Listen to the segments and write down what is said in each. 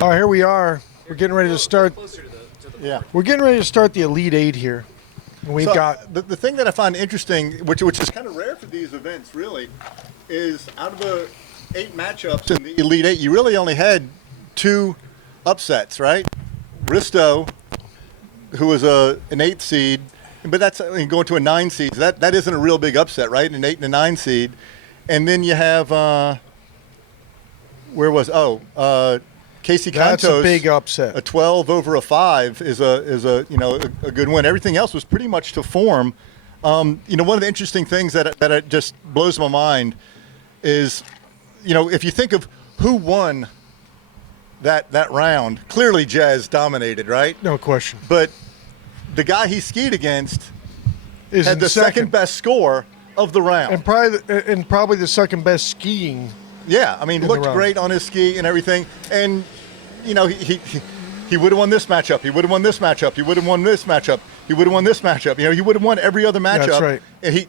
All right, here we are. We're getting ready to start. Yeah, we're getting ready to start the Elite Eight here. And we've got the thing that I find interesting, which is kind of rare for these events, really, is out of the 8 matchups in the Elite Eight, you really only had 2 upsets, right? Risto, who was an 8th seed, but that's going to a 9 seed. So that isn't a real big upset, right? An 8 and a 9 seed, and then you have Casey Contos. That's a big upset. A 12 over a 5 is a good win. Everything else was pretty much to form. One of the interesting things that just blows my mind is, if you think of who won that round, clearly Jazz dominated, right? No question. But the guy he skied against Is had the second best score of the round, and probably the second best skiing. Yeah, I mean, looked great on his ski and everything. And, he would have won this matchup. He would have won this matchup. He would have won this matchup. He would have won this matchup. He would have won every other matchup. That's right.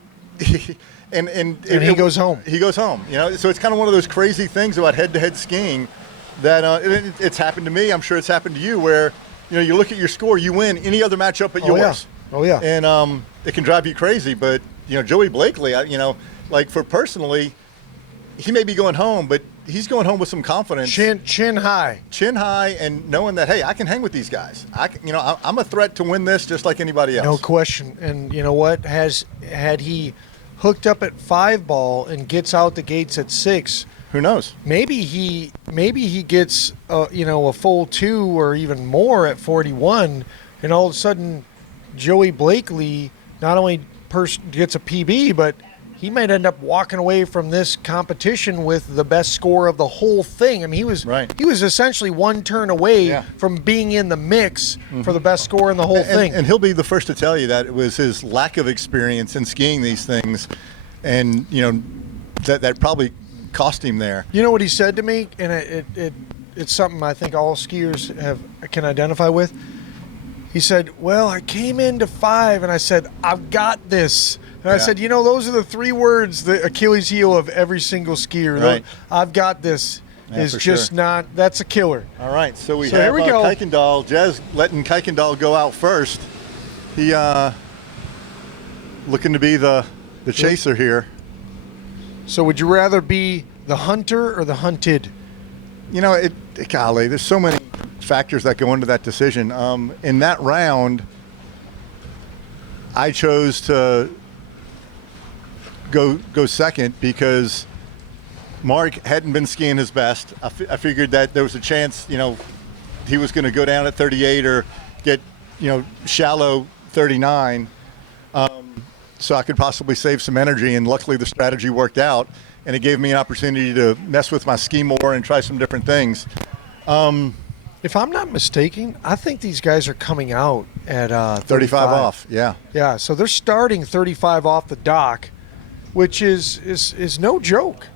And he goes home. He goes home. So it's kind of one of those crazy things about head-to-head skiing that it's happened to me. I'm sure it's happened to you where, you look at your score, you win any other matchup but yours. Oh, yeah. And it can drive you crazy. But, Joey Blakely, for personally, he may be going home, but he's going home with some confidence. Chin high, and knowing that, hey, I can hang with these guys. I'm a threat to win this just like anybody else. No question. And you know what? Had he hooked up at 5-ball and gets out the gates at 6, who knows? Maybe he gets a full 2 or even more at 41, and all of a sudden, Joey Blakely not only gets a PB, but he might end up walking away from this competition with the best score of the whole thing. I mean, he was essentially one turn away from being in the mix for the best score in the whole thing. And he'll be the first to tell you that it was his lack of experience in skiing these things, and that probably cost him there. You know what he said to me, and it's something I think all skiers can identify with. He said, "Well, I came into 5, and I said, I've got this." And I said, those are the 3 words, the Achilles heel of every single skier. Right. I've got this is just not, that's a killer. All right, so we here have we go. Kykendall. Jazz letting Kykendall go out first. He looking to be the chaser here. So would you rather be the hunter or the hunted? Golly, there's so many factors that go into that decision. In that round, I chose to go second because Mark hadn't been skiing his best. I figured that there was a chance, he was going to go down at 38 or get, shallow 39. So I could possibly save some energy, and luckily the strategy worked out, and it gave me an opportunity to mess with my ski more and try some different things. If I'm not mistaken, I think these guys are coming out at 35 off. Yeah. Yeah, so they're starting 35 off the dock, which is no joke.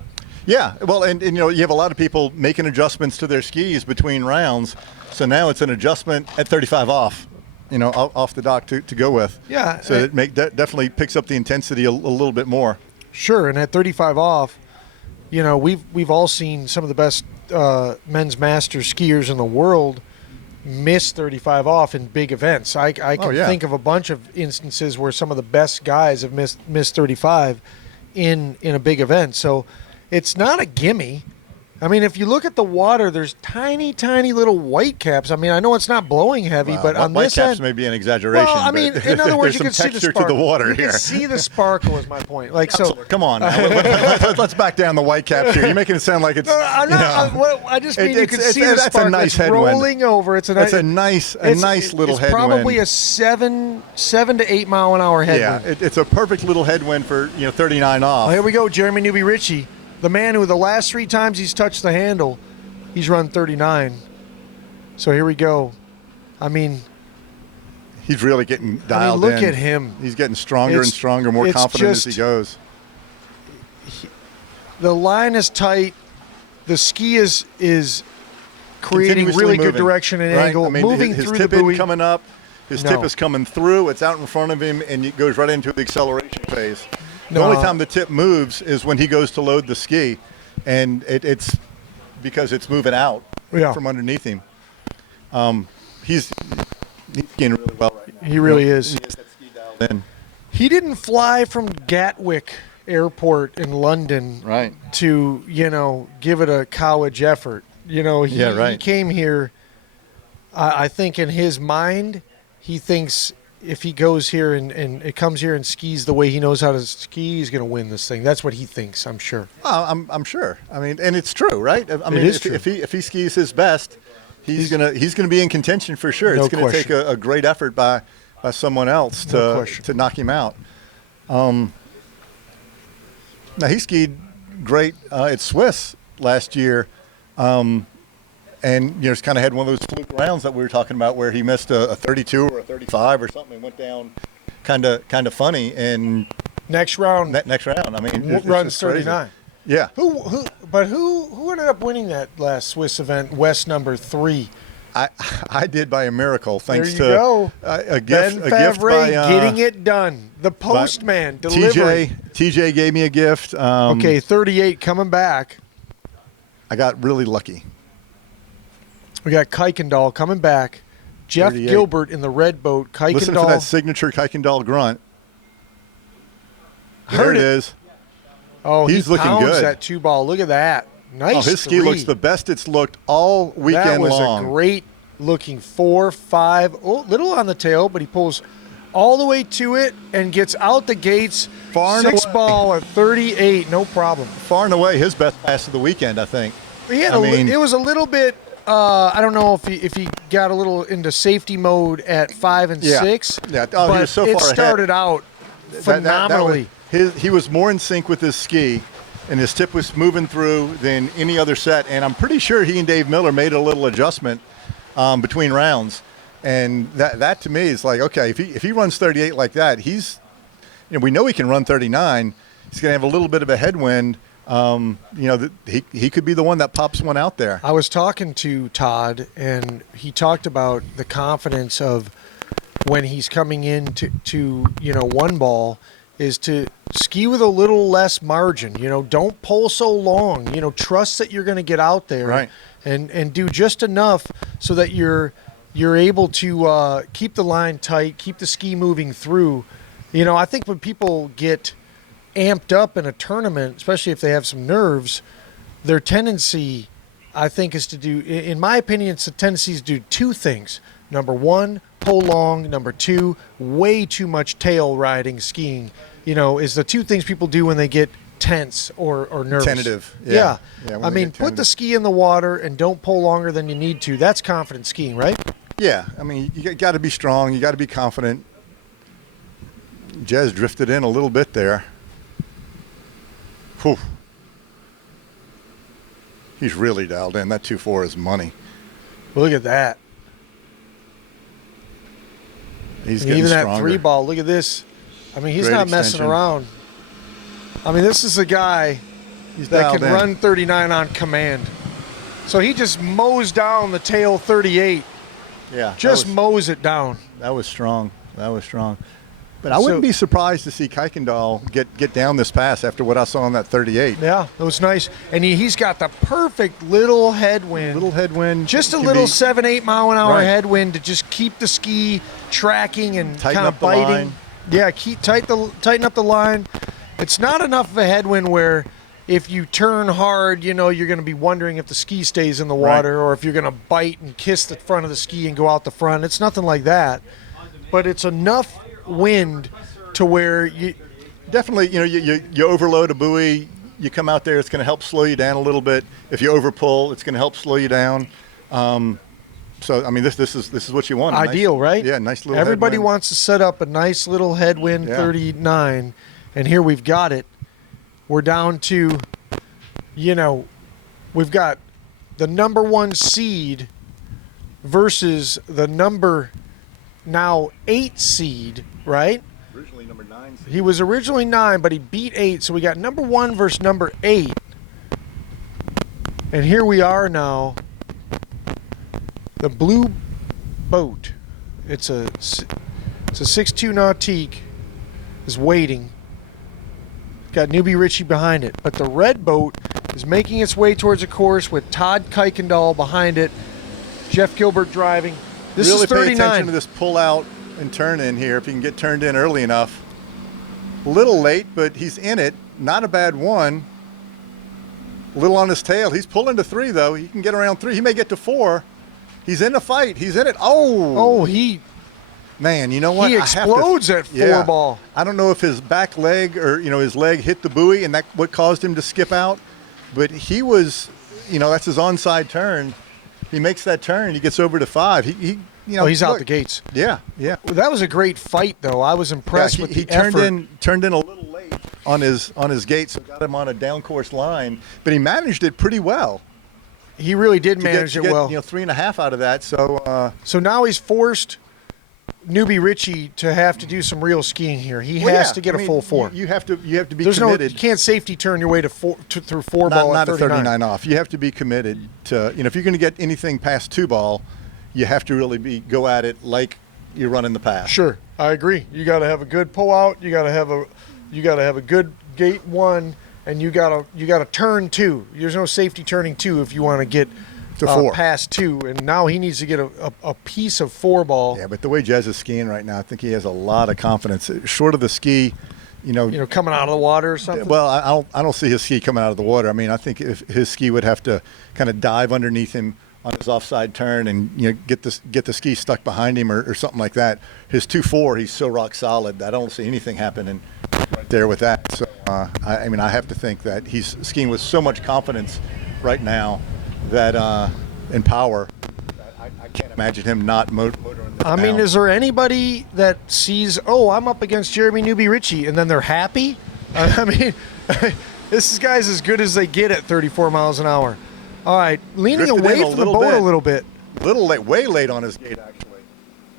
Yeah, well, and you have a lot of people making adjustments to their skis between rounds, so now it's an adjustment at 35 off, off the dock to go with. Yeah. So it definitely picks up the intensity a little bit more. Sure, and at 35 off, we've all seen some of the best men's master skiers in the world miss 35 off in big events. I can think of a bunch of instances where some of the best guys have missed 35 in a big event. So it's not a gimme. I mean, if you look at the water, there's tiny, tiny little white caps. I mean, I know it's not blowing heavy, but on white this caps end, may be an exaggeration. Well, I mean, in other words, you can see the texture sparkle. to the water here. You can see the sparkle is my point. Come on, let's back down the white caps here. You're making it sound like it's. No, I'm not. I just mean you can see the that's sparkle. a nice it's headwind. rolling over. It's a nice little headwind. It's probably a 7 to 8 mile an hour headwind. Yeah, it's a perfect little headwind for 39 off. Well, here we go, Jeremy Newby-Richie, the man who the last 3 times he's touched the handle, he's run 39. So here we go. I mean, he's really getting dialed in. Look at him. He's getting stronger and stronger, more confident as he goes. The line is tight. The ski is creating really good direction and angle. I mean, moving his through tip the buoy. Coming up. His tip is coming through. It's out in front of him, and it goes right into the acceleration phase. The only time the tip moves is when he goes to load the ski, and it's because it's moving out. from underneath him. He's skiing really well right now. He really is. He has that ski dialed in. He didn't fly from Gatwick Airport in London Right. to, give it a college effort. He came here, I think in his mind, he thinks if he goes here and it comes here and skis the way he knows how to ski, he's going to win this thing. That's what he thinks, I'm sure. I'm sure. I mean, and it's true, right? I mean, it is true. If he skis his best, he's gonna be in contention for sure. No it's going to take question. a great effort by someone else to knock him out. Now he skied great at Swiss last year, and just kind of had one of those fluke rounds that we were talking about where he missed a 32 or a 35 or something and went down kind of funny. And Next round, I mean, it's runs just crazy. 39. Yeah. Who ended up winning that last Swiss event? West number 3. I did by a miracle, thanks There you go. a Ben gift Favre by getting it done. The postman delivering. TJ gave me a gift. Okay, 38 coming back. I got really lucky. We got Kykendall coming back. Jeff 38. Gilbert in the red boat. Kykendall. Listen for that signature Kykendall grunt. There Heard it it. is. Oh, He's he looking pounds good. that 2-ball. Look at that. Nice. Oh, his ski three. looks the best it's looked all weekend That was long. a great looking 4, 5. Oh, little on the tail, but he pulls all the way to it and gets out the gates. Far and 6 away. ball at 38, no problem. Far and away his best pass of the weekend, I think. He had it was a little bit. I don't know if he got a little into safety mode at 5 and 6. Yeah. Oh, but he was so it far ahead. started out phenomenally. He was more in sync with his ski, and his tip was moving through than any other set. And I'm pretty sure he and Dave Miller made a little adjustment between rounds. And that to me is like, okay, if he runs 38 like that, we know he can run 39. He's going to have a little bit of a headwind. He could be the one that pops one out there. I was talking to Todd, and he talked about the confidence of when he's coming in to one ball is to ski with a little less margin. Don't pull so long. Trust that you're going to get out there, right, and do just enough so that you're able to keep the line tight, keep the ski moving through. I think when people get amped up in a tournament, especially if they have some nerves, their tendency, I think, is to do, in my opinion, it's a tendency to do 2 things. Number 1, pull long. Number 2, way too much tail riding, skiing. Is the 2 things people do when they get tense or nervous. Tentative. Yeah. I mean, put the ski in the water and don't pull longer than you need to. That's confident skiing, right? Yeah. I mean, you got to be strong. You got to be confident. Jez drifted in a little bit there. Whew. He's really dialed in. That 2.4 is money. Well, look at that. He's and getting even stronger. that 3-ball, look at this. I mean, he's Great not messing extension. around. I mean, this is a guy that dialed can in. run 39 on command. So he just mows down the tail 38. Yeah. Just mows it down. That was strong. But I wouldn't be surprised to see Kykendall get down this pass after what I saw on that 38. Yeah, it was nice. And he's got the perfect little headwind. Just a little 7-8 mile an hour Right. headwind to just keep the ski tracking and Tighten kind up of the biting. line. Yeah, tighten up the line. It's not enough of a headwind where if you turn hard, you're going to be wondering if the ski stays in the water or if you're going to bite and kiss the front of the ski and go out the front. It's nothing like that. But it's enough wind to where you definitely, you overload a buoy, you come out there, it's going to help slow you down a little bit. If you overpull, it's going to help slow you down. So I mean, this is what you want. Ideal, nice, right? Yeah, nice little. Everybody headwind. wants to set up a nice little headwind 39, and here we've got it. We're down to, we've got the number 1 seed versus the number now 8 seed, right? Originally number 9 seed. He was originally 9, but he beat 8, so we got number 1 versus number 8. And here we are now. The blue boat. It's a 6.2 Nautique is waiting. Got Newby-Richie behind it. But the red boat is making its way towards the course with Todd Kykendall behind it. Jeff Gilbert driving. This really is 39. pay attention to this pull out and turn in here if he can get turned in early enough. A little late, but he's in it. Not a bad one. A little on his tail. He's pulling to 3, though. He can get around 3. He may get to 4. He's in the fight. He's in it. Oh, man, you know what? He explodes at 4 ball. I don't know if his back leg or, his leg hit the buoy and that what caused him to skip out. But he was, that's his onside turn. He makes that turn. He gets over to 5. He's out the gates. Yeah. Well, that was a great fight, though. I was impressed with the effort. He turned in a little late on his gate, so got him on a down course line. But he managed it pretty well. He really did manage it well. 3.5 out of that. So now he's forced Newby-Richie to have to do some real skiing here. He has to get a full 4. You have to be There's committed. You can't safety turn your way through 4 ball not at 39 off. You have to be committed to, if you're going to get anything past 2 ball, you have to really go at it like you're running the pass. Sure, I agree. You got to have a good pull out. You got to have a good gate 1, and you got to turn 2. There's no safety turning 2 if you want to get to 4 past 2. And now he needs to get a piece of 4 ball. Yeah, but the way Jez is skiing right now, I think he has a lot of confidence. Short of the ski, coming out of the water or something. Well, I don't see his ski coming out of the water. I mean, I think if his ski would have to kind of dive underneath him on his offside turn and get the ski stuck behind him or something like that. His 2.4, he's so rock solid that I don't see anything happening right there with that. So I have to think that he's skiing with so much confidence right now that in power, I can't imagine him not motoring this down. Is there anybody that sees, I'm up against Jeremy Newby-Richie, and then they're happy? This guy's as good as they get at 34 miles an hour. All right, leaning away from the boat a little bit. Little late, way late on his gate, actually.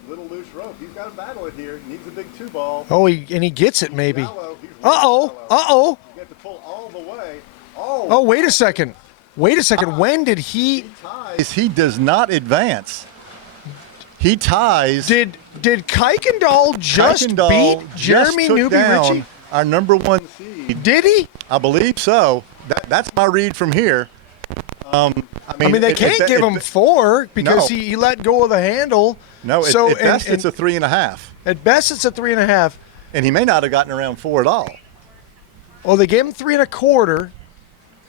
Little loose rope. He's got to battle it here. He needs a big 2 ball. Oh, he gets it maybe. Uh-oh. You have to pull all the way. Oh, wait a second. When did he? He ties. He does not advance. He ties. Did Kykendall just beat Jeremy Newby-Richie? Our number 1 seed. Did he? I believe so. That's my read from here. They can't give him 4 because he let go of the handle. No, at best it's a 3.5. At best it's a 3.5. And he may not have gotten around 4 at all. Oh, they gave him 3.25.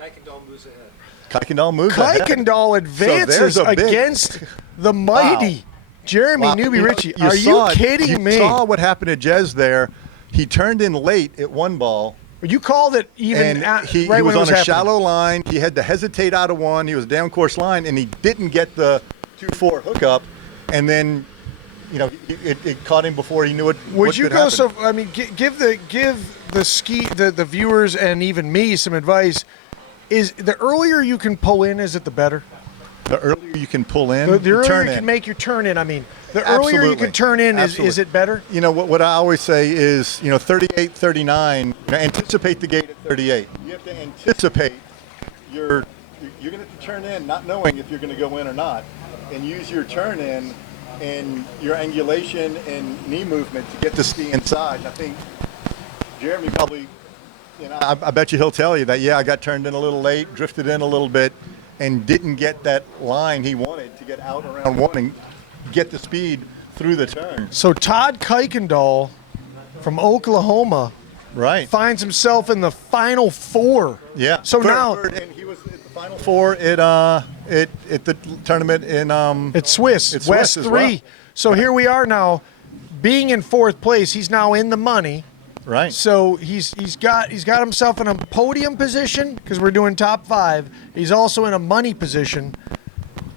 Kykendall moves ahead. Kykendall advances against the mighty Jeremy Newby-Richie. Are you kidding me? You saw what happened to Jez there. He turned in late at 1 ball. You called it even he right was when it on a happening. shallow line. He had to hesitate out of 1. He was down course line, and he didn't get the 2.4 hookup. And then, it caught him before he knew it. Would you go so? Give the viewers and even me some advice. Is the earlier you can pull in, is it the better? The earlier you can pull in, the earlier you can make your turn in. The earlier you can turn in, is it better? What I always say is, 38, 39, anticipate the gate at 38. You have to anticipate you're going to have to turn in not knowing if you're going to go in or not, and use your turn in and your angulation and knee movement to get the ski inside. And I think Jeremy probably, I bet you he'll tell you that, I got turned in a little late, drifted in a little bit, and didn't get that line he wanted to get out around 1 and get the speed through the turn. So Todd Kykendall from Oklahoma finds himself in the Final 4. Yeah. So and he was at the Final 4 at the tournament in at Swiss West 3. Well. So here we are now, being in 4th place. He's now in the money. Right. So he's got himself in a podium position because we're doing top 5. He's also in a money position.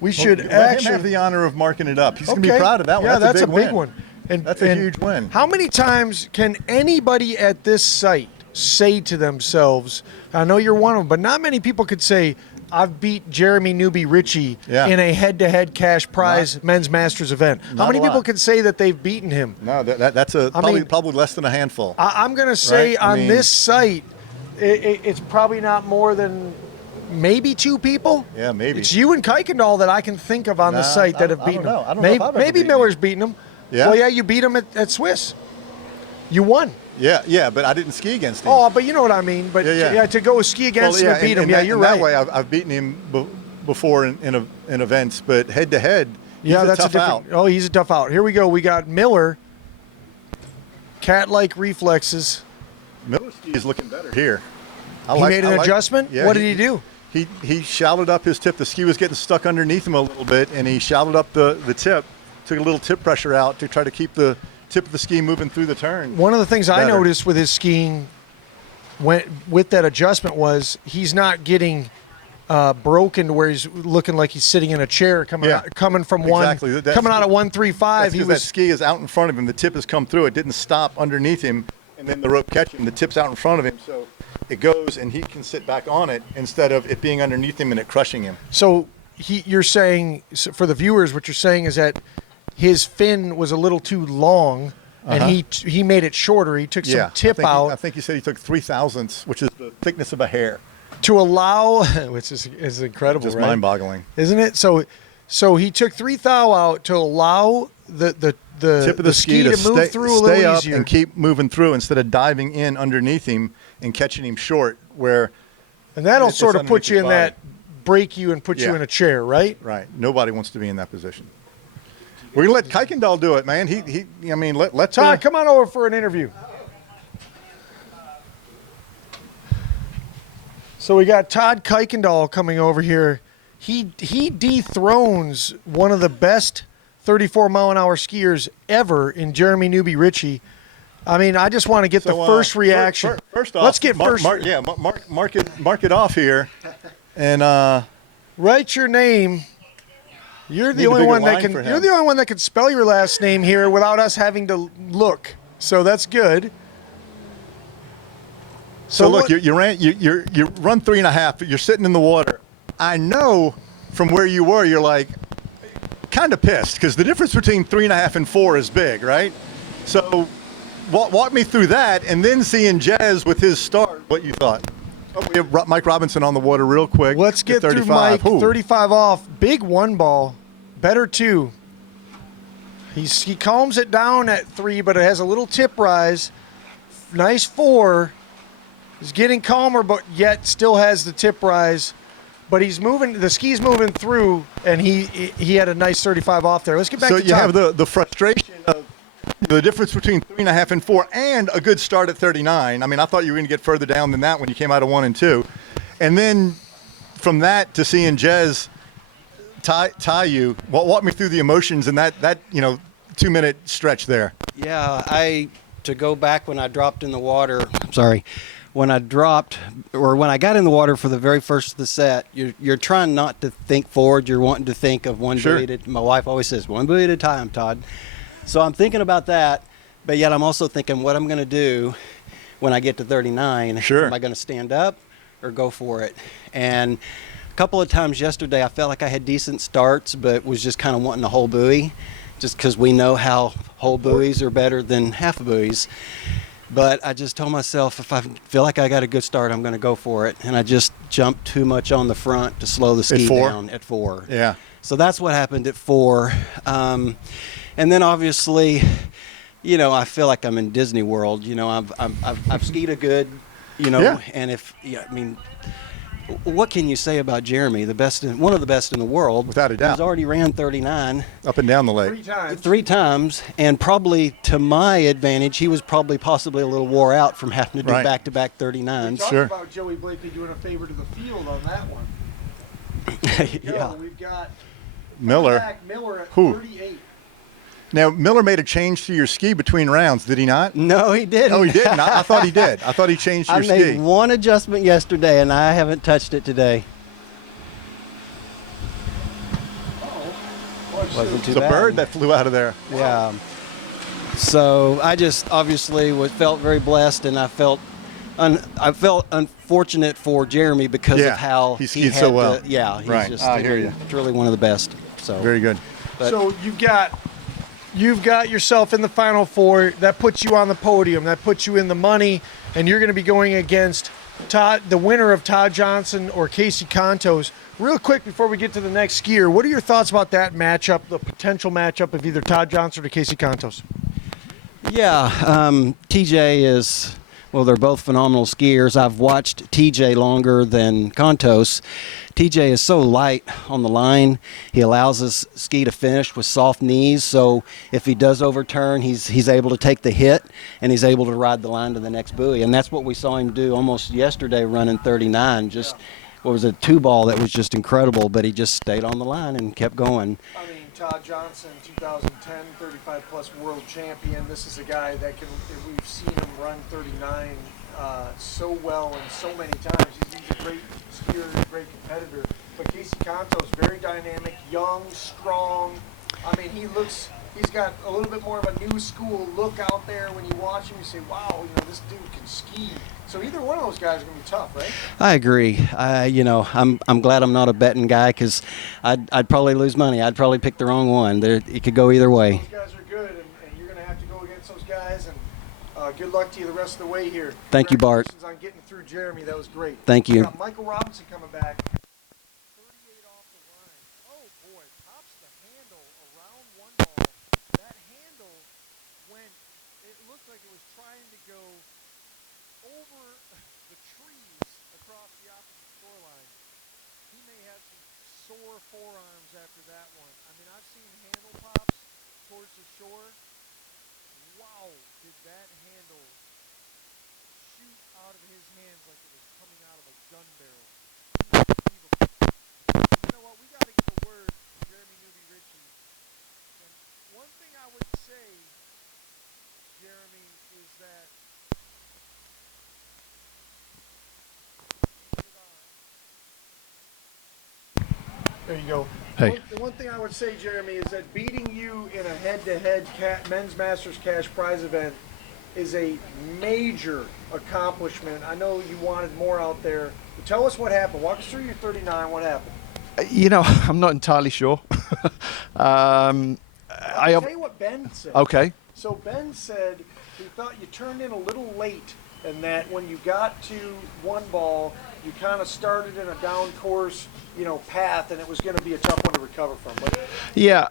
We should let him have the honor of marking it up. He's going to be proud of that one. Yeah, that's a big win. one. And that's a huge win. How many times can anybody at this site say to themselves, I know you're one of them, but not many people could say, I've beat Jeremy Newby-Richie in a head-to-head cash prize men's masters event. How many people can say that they've beaten him? No, that's probably less than a handful. I'm going to say on this site, it's probably not more than maybe 2 people. Yeah, maybe. It's you and Kykendall that I can think of on the site that have beaten him. I don't know if I've ever maybe beaten Miller's beaten him. Yeah. Well, yeah, you beat him at Swiss. You won. Yeah, but I didn't ski against him. Oh, but you know what I mean. But Yeah. To go ski against him and beat him, you're right. That way, I've beaten him before in events, but head to head, that's a tough out. Oh, he's a tough out. Here we go. We got Miller. Cat-like reflexes. Miller's ski is looking better here. He made an adjustment? Yeah, what did he do? He shallowed up his tip. The ski was getting stuck underneath him a little bit, and he shallowed up the tip, took a little tip pressure out to try to keep the tip of the ski moving through the turn. One of the things I noticed with his skiing with that adjustment was he's not getting broken to where he's looking like he's sitting in a chair coming out at 135. That ski is out in front of him. The tip has come through. It didn't stop underneath him, and then the rope catching him. The tip's out in front of him, so it goes and he can sit back on it instead of it being underneath him and it crushing him. So you're saying, for the viewers, what you're saying is that his fin was a little too long, and he made it shorter. He took some tip out. I think he said he took 0.003, which is the thickness of a hair. To allow, which is incredible, just right? mind-boggling, isn't it? So he took 3 thou out to allow the tip of the ski to move through a little up easier and keep moving through instead of diving in underneath him and catching him short. And that'll sort of put you in that, break you and put you in a chair, right? Right. Nobody wants to be in that position. We're gonna let Kykendall do it, man. Let Todd, come on over for an interview. So we got Todd Kykendall coming over here. He dethrones one of the best 34-mile-an-hour skiers ever in Jeremy Newby-Richie. I mean, I just want to get the first reaction. First off, let's get mark it off here, and write your name. You're the only one that can. You're the only one that can spell your last name here without us having to look. So that's good. So look, you run 3.5. You're sitting in the water. I know from where you were, you're like kind of pissed because the difference between 3.5 and 4 is big, right? So walk me through that, and then seeing Jez with his start. What you thought? Oh, we have Mike Robinson on the water real quick. Let's get through Mike. 35 off. Big 1 ball. Better 2. He calms it down at 3, but it has a little tip rise. Nice 4. He's getting calmer, but yet still has the tip rise. But he's moving. The ski's moving through, and he had a nice 35 off there. Let's get back to Todd. So you have the frustration of the difference between 3.5 and 4, and a good start at 39. I mean, I thought you were going to get further down than that when you came out of 1 and 2, and then from that to seeing Jez tie you. Walk me through the emotions in that 2-minute stretch there. Yeah, to go back when I dropped in the water. When I got in the water for the very first of the set, you're trying not to think forward. You're wanting to think of one buoy at my wife always says, one buoy at a time, Todd. So I'm thinking about that, but yet I'm also thinking what I'm going to do when I get to 39. Sure. Am I going to stand up or go for it? And a couple of times yesterday, I felt like I had decent starts, but was just kind of wanting a whole buoy, just because we know how whole buoys are better than half buoys. But I just told myself, if I feel like I got a good start, I'm going to go for it. And I just jumped too much on the front to slow the ski down at 4. Yeah. So that's what happened at 4. And then obviously, I feel like I'm in Disney World. I've skied a good, and what can you say about Jeremy? One of the best in the world. Without a doubt. He's already ran 39. Up and down the lake. 3 times. 3 times, and probably to my advantage, he was possibly a little wore out from having to do back-to-back 39s. We talked about Joey Blakely doing a favor to the field on that one. Yeah. We've got Miller. Miller at Who? 38. Now, Miller made a change to your ski between rounds, did he not? No, he didn't. Oh, he didn't? I thought he did. I thought he changed your ski. I made one adjustment yesterday, and I haven't touched it today. Wasn't too It's a bad. bird that flew out of there. Yeah. So I just obviously felt very blessed, and I felt unfortunate for Jeremy because of how he skied so well. He's Right. just I hear you. truly one of the best. So Very good. But So you've got yourself in the Final 4. That puts you on the podium. That puts you in the money, and you're going to be going against the winner of Todd Johnson or Casey Contos. Real quick before we get to the next skier, what are your thoughts about that matchup, the potential matchup of either Todd Johnson or Casey Contos? Yeah, TJ is, well, they're both phenomenal skiers. I've watched TJ longer than Contos. TJ is so light on the line. He allows his ski to finish with soft knees, so if he does overturn, he's able to take the hit, and he's able to ride the line to the next buoy. And that's what we saw him do almost yesterday, running 39. Just, what was it, 2-ball that was just incredible, but he just stayed on the line and kept going. I mean, Todd Johnson, 2010, 35-plus world champion. This is a guy that we've seen him run 39 so well and so many times. He's a great skier, a great competitor. But Casey Conto's very dynamic, young, strong. I mean, he's got a little bit more of a new school look out there. When you watch him, you say, wow, this dude can ski. So either one of those guys are going to be tough, right? I agree. I'm glad I'm not a betting guy, because I'd probably lose money. I'd probably pick the wrong one. It could go either way. Those guys are good, and you're going to have to go against those guys. And good luck to you the rest of the way here. Thank you, Bart. Congratulations on getting through Jeremy. That was great. Thank you. We got Michael Robinson coming back. 38 off the line. Oh boy, pops the handle around one ball. That handle went. It looked like it was trying to go over the trees across the opposite shoreline. He may have some sore forearms after that one. I mean, I've seen handle pops towards the shore. Wow, did that handle shoot out of his hands like it was coming out of a gun barrel. Unbelievable. You know what, we got to get the word from Jeremy Newby-Richie. And one thing I would say, Jeremy, is that there you go. Hey. The one thing I would say, Jeremy, is that beating you in a head-to-head men's Masters cash prize event is a major accomplishment. I know you wanted more out there. But tell us what happened. Walk us through your 39. What happened? I'm not entirely sure. I'll tell you what Ben said. Okay. So Ben said he thought you turned in a little late, and that when you got to one ball, you kind of started in a down course, path, and it was going to be a tough one to recover from. But Yeah,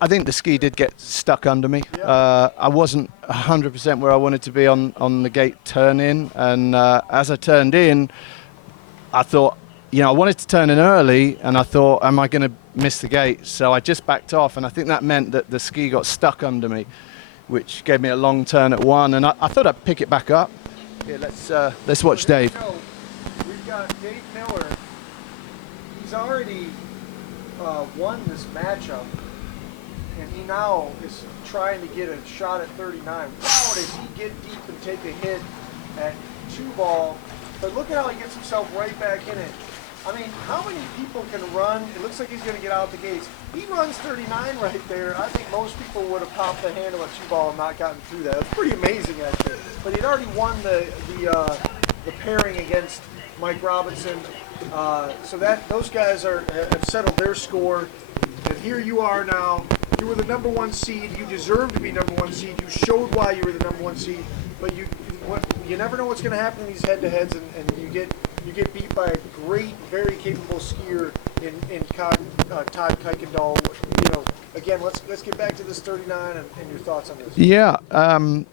I think the ski did get stuck under me. Yeah. I wasn't 100% where I wanted to be on the gate turn in, and as I turned in, I thought, I wanted to turn in early, and I thought, am I going to miss the gate? So I just backed off, and I think that meant that the ski got stuck under me, which gave me a long turn at one, and I thought I'd pick it back up. Here, let's watch Dave. So we've got Dave Miller. He's already won this matchup, and he now is trying to get a shot at 39. Wow, does he get deep and take a hit at 2-ball? But look at how he gets himself right back in it. I mean, how many people can run? It looks like he's going to get out the gates. He runs 39 right there. I think most people would have popped the handle at 2-ball and not gotten through that. It's pretty amazing, actually. But he'd already won the pairing against Mike Robinson. So that those guys have settled their score. And here you are now. You were the number 1 seed. You deserve to be number 1 seed. You showed why you were the number 1 seed. But you never know what's going to happen in these head-to-heads, and you get beat by a great, very capable skier in Todd Kykendall. Again, let's get back to this 39 and your thoughts on this. Yeah,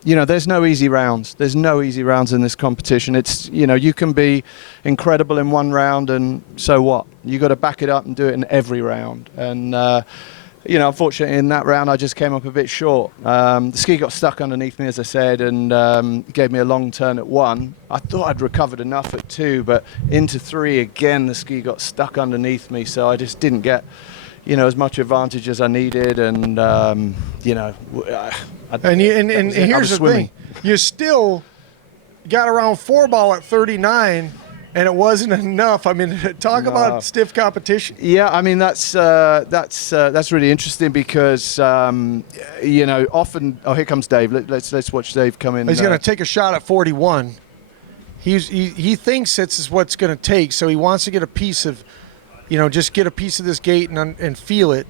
there's no easy rounds. There's no easy rounds in this competition. It's, you can be incredible in one round, and so what? You got to back it up and do it in every round. And unfortunately in that round I just came up a bit short. The ski got stuck underneath me, as I said, and gave me a long turn at 1. I thought I'd recovered enough at 2, but into 3 again the ski got stuck underneath me, so I just didn't get as much advantage as I needed, and here's the thing, you still got around 4-ball at 39. And it wasn't enough. I mean, talk about stiff competition. Yeah, I mean that's really interesting because often. Oh, here comes Dave. Let's watch Dave come in. He's going to take a shot at 41. He thinks this what's going to take, so he wants to get a piece of, just get a piece of this gate and feel it.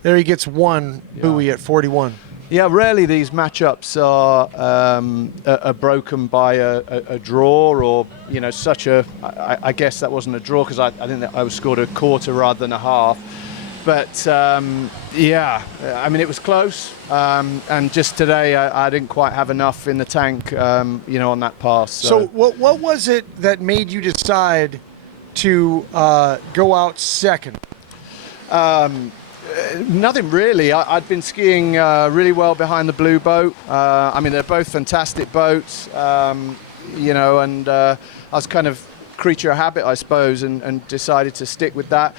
There he gets one buoy at 41. Yeah, rarely these matchups are broken by a draw or, such a. I guess that wasn't a draw because I think that I was scored a quarter rather than a half. But yeah, I mean, it was close. And just today, I didn't quite have enough in the tank, you know, on that pass. So what was it that made you decide to go out second? Nothing really. I'd been skiing really well behind the blue boat. I mean, they're both fantastic boats, you know, and I was kind of creature of habit, I suppose, and decided to stick with that.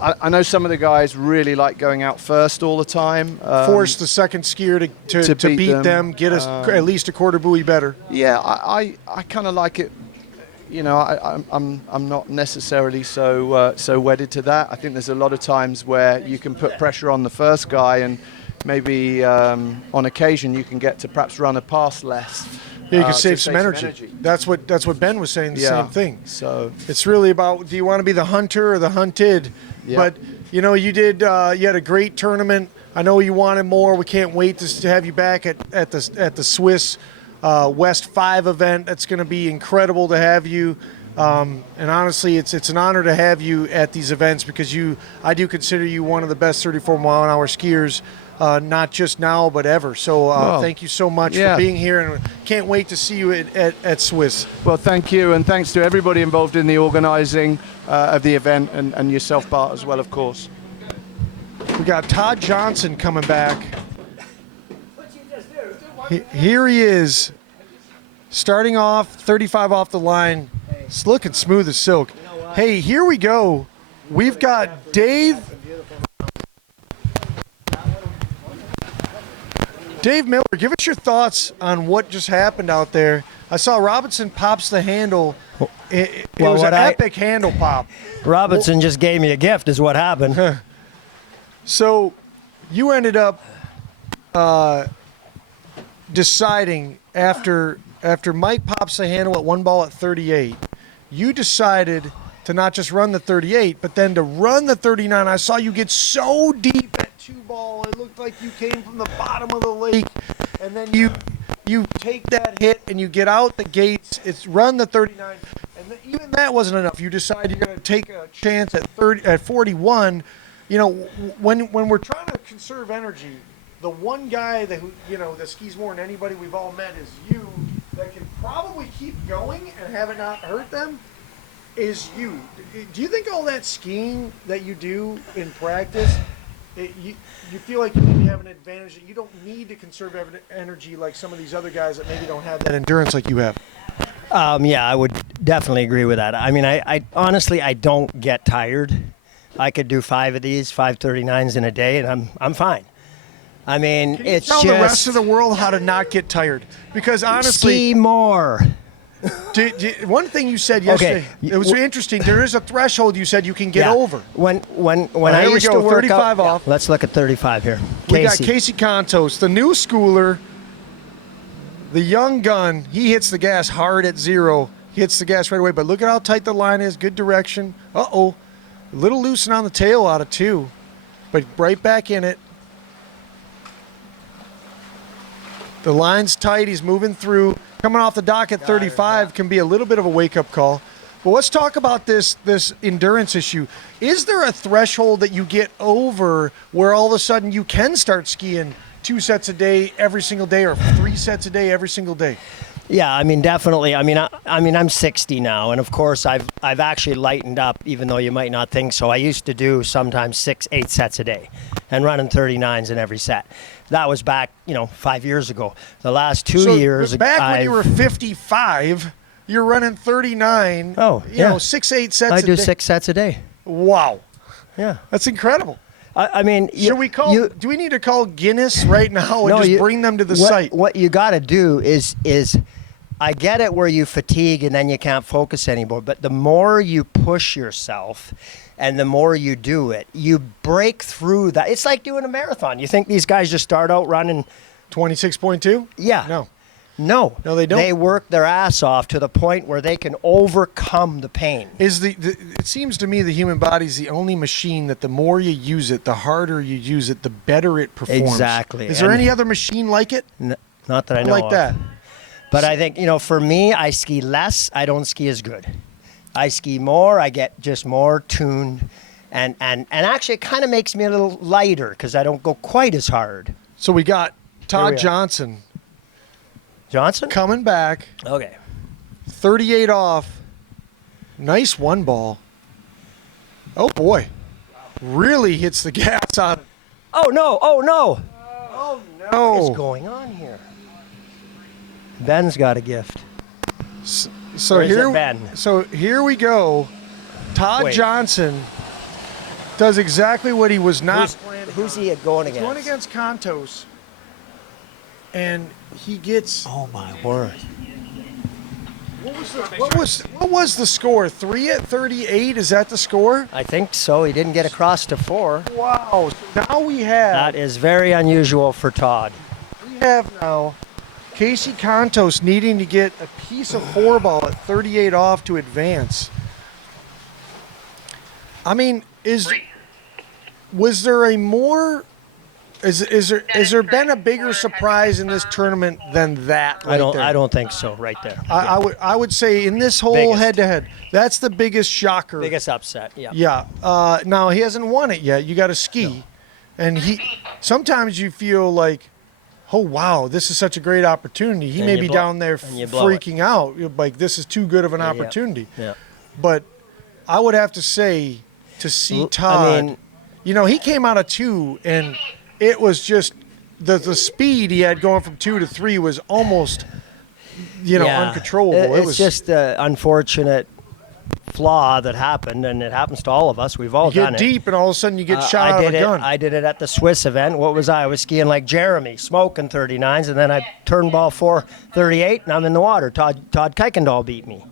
I know some of the guys really like going out first all the time. Force the second skier to beat them, get us at least a quarter buoy better. Yeah, I kind of like it. You know, I'm not necessarily so wedded to that. I think there's a lot of times where you can put pressure on the first guy, and maybe on occasion you can get to perhaps run a pass less. Yeah, you can save some energy. That's what Ben was saying. The same thing. So it's really about, do you want to be the hunter or the hunted? Yeah. But you know, you had a great tournament. I know you wanted more. We can't wait to have you back at the Swiss West 5 event. That's going to be incredible to have you. And honestly, it's an honor to have you at these events, because I do consider you one of the best 34-mile-an-hour skiers, not just now but ever. So thank you so much for being here, and can't wait to see you at Swiss. Well, thank you, and thanks to everybody involved in the organising of the event, and yourself, Bart, as well, of course. We got Todd Johnson coming back. Here he is, starting off 35 off the line. It's looking smooth as silk. Hey, here we go. We've got Dave Miller. Give us your thoughts on what just happened out there. I saw Robinson pops the handle. It was an epic handle pop. Robinson just gave me a gift is what happened. So you ended up deciding after Mike pops the handle at one ball at 38, you decided to not just run the 38, but then to run the 39. I saw you get so deep at 2-ball. It looked like you came from the bottom of the lake, and then you take that hit and you get out the gates. It's run the 39, and even that wasn't enough. You decide you're going to take a chance at 41. You know, when we're trying to conserve energy, the one guy that that skis more than anybody we've all met is you, that can probably keep going and have it not hurt them, is you. Do you think all that skiing that you do in practice, you feel like you maybe have an advantage that you don't need to conserve energy like some of these other guys that maybe don't have that endurance like you have? Yeah, I would definitely agree with that. I mean, I honestly, I don't get tired. I could do 5 of these 539s in a day, and I'm fine. I mean, Can you it's tell just the rest of the world how to not get tired, because honestly, ski more. One thing you said yesterday, it was interesting. There is a threshold you said you can get over. When I used to work 35 out, off. Let's look at 35 here. We got Casey Contos, the new schooler, the young gun. He hits the gas hard at 0. He hits the gas right away, but look at how tight the line is. Good direction. Uh-oh. A little loosen on the tail out of 2, but right back in it. The line's tight. He's moving through. Coming off the dock at 35 can be a little bit of a wake-up call. But let's talk about this endurance issue. Is there a threshold that you get over where all of a sudden you can start skiing 2 sets a day every single day, or 3 sets a day every single day? Yeah, I mean, definitely. I mean, I'm 60 now, and of course, I've actually lightened up, even though you might not think so. I used to do sometimes 6-8 sets a day, and running 39s in every set. That was back, 5 years ago. The last 2 years, back when you were 55, you're running 39. Oh, yeah. 6-8 sets. I a do day. 6 sets a day. Wow. Yeah, that's incredible. I mean, should we call? Do we need to call Guinness right now and just bring them to the site? What you got to do is I get it where you fatigue and then you can't focus anymore. But the more you push yourself, and the more you do it, you break through that. It's like doing a marathon. You think these guys just start out running 26.2? Yeah. No, they don't. They work their ass off to the point where they can overcome the pain. It seems to me the human body is the only machine that the more you use it, the harder you use it, the better it performs. Exactly. Is there any other machine like it? Not that I know like of. that. But I think, for me, I ski less. I don't ski as good. I ski more. I get just more tuned. And actually, it kind of makes me a little lighter because I don't go quite as hard. So we got Here Todd we are. Johnson Johnson? coming back, Okay. 38 off. Nice one ball. Oh boy, really hits the gas on. Oh no! Oh no! No. What is going on here? Ben's got a gift. So Or is it here, Ben? so here we go. Todd Wait. Johnson does exactly what he was not. Who's he going He's against? going against Contos, and he gets. Oh my word! What was the score? 3 at 38. Is that the score? I think so. He didn't get across to 4. Wow. So now we have. That is very unusual for Todd. We have now Casey Contos needing to get a piece of 4 ball at 38 off to advance. I mean, was there a more? Is there been a bigger surprise in this tournament than that? Right I don't think so. Right there. I would say in this whole Biggest. head-to-head, that's the biggest shocker. Biggest upset. Yeah. Yeah. Now he hasn't won it yet. You got to ski, and sometimes you feel like, oh wow, this is such a great opportunity. He And may you be blow- down there and you blow it. freaking out, You're like this is too good of an opportunity. Yeah. But I would have to say to see Todd. I mean, he came out of 2, and it was just the speed he had going from 2 to 3 was almost, uncontrollable. It's was just an unfortunate flaw that happened, and it happens to all of us. We've all you done get it. deep, and all of a sudden you get shot I out did of a it. gun. I did it at the Swiss event. What was I? I was skiing like Jeremy, smoking 39s, and then I turned ball 438, and I'm in the water. Todd Kykendall beat me.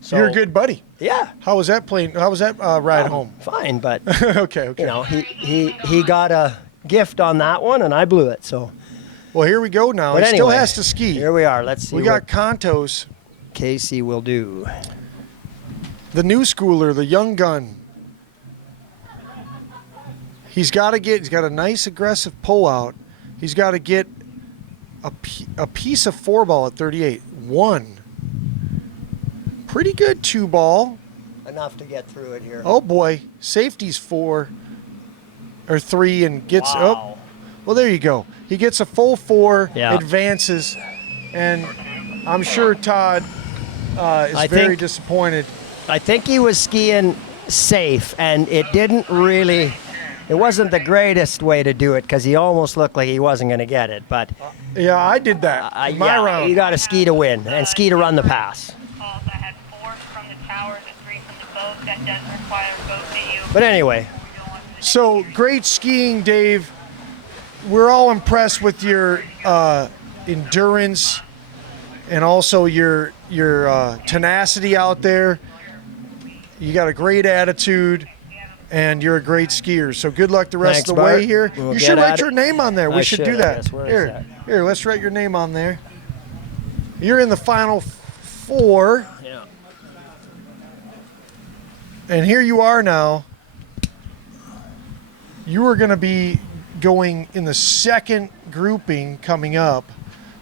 So, You're a good buddy. Yeah. How was that playing? How was that ride home? Fine, but Okay. he got a gift on that one, and I blew it. So, Well, here we go now. but He still anyway, has to ski. Here we are. Let's see We what got Contos, Casey will do. the new schooler, the young gun. He's got a nice aggressive pull out. He's got to get a piece of 4 ball at 38. 1. Pretty good 2 ball. Enough to get through it here. Oh boy, safety's 4 or 3 and gets up. Wow. Well, there you go. He gets a full 4, Yeah. advances, and I'm sure Todd is I very think- disappointed. I think he was skiing safe, and it wasn't the greatest way to do it because he almost looked like he wasn't going to get it. But Yeah, I did that in my yeah, round. you got to ski to win and ski to run the pass. Calls. I had 4 from the tower, the 3 from the boat. That does require both of you. But anyway, So great skiing, Dave. We're all impressed with your endurance and also your tenacity out there. You got a great attitude, and you're a great skier. So good luck the rest Thanks, of the Bart. way here. We'll You get should at write it. your name on there. We I should should, do I that. guess. Where is Here, that? here. Let's write your name on there. You're in the final 4, yeah. and here you are now. You are going to be going in the second grouping coming up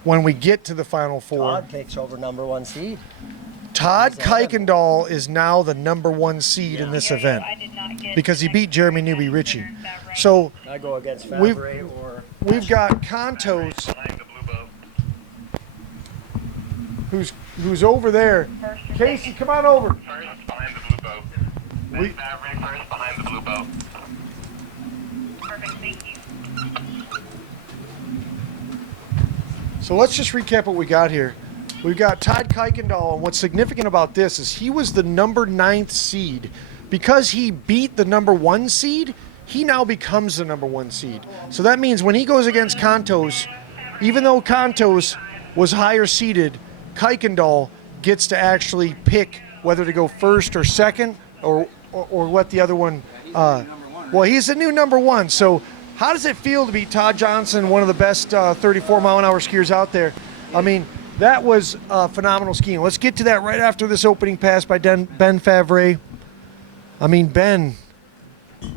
when we get to the final 4. Todd takes over number 1 seed. Todd Kykendall is now the number 1 seed in this event I did not get because he beat Jeremy Newby-Richie. So I go against We've- Favre or we've got Contos, who's over there. Casey, come on over. First behind the blue boat. We- First behind the blue boat. perfect. Thank you. So let's just recap what we got here. We've got Todd Kykendall, and what's significant about this is he was the number 9th seed. Because he beat the number 1 seed, he now becomes the number 1 seed. So that means when he goes against Contos, even though Contos was higher seeded, Kykendall gets to actually pick whether to go first or second or what the other one. Well, he's the new number 1. So how does it feel to be Todd Johnson, one of the best 34-mile-an-hour skiers out there? I mean, that was phenomenal skiing. Let's get to that right after this opening pass by Ben Favre. I mean, Ben.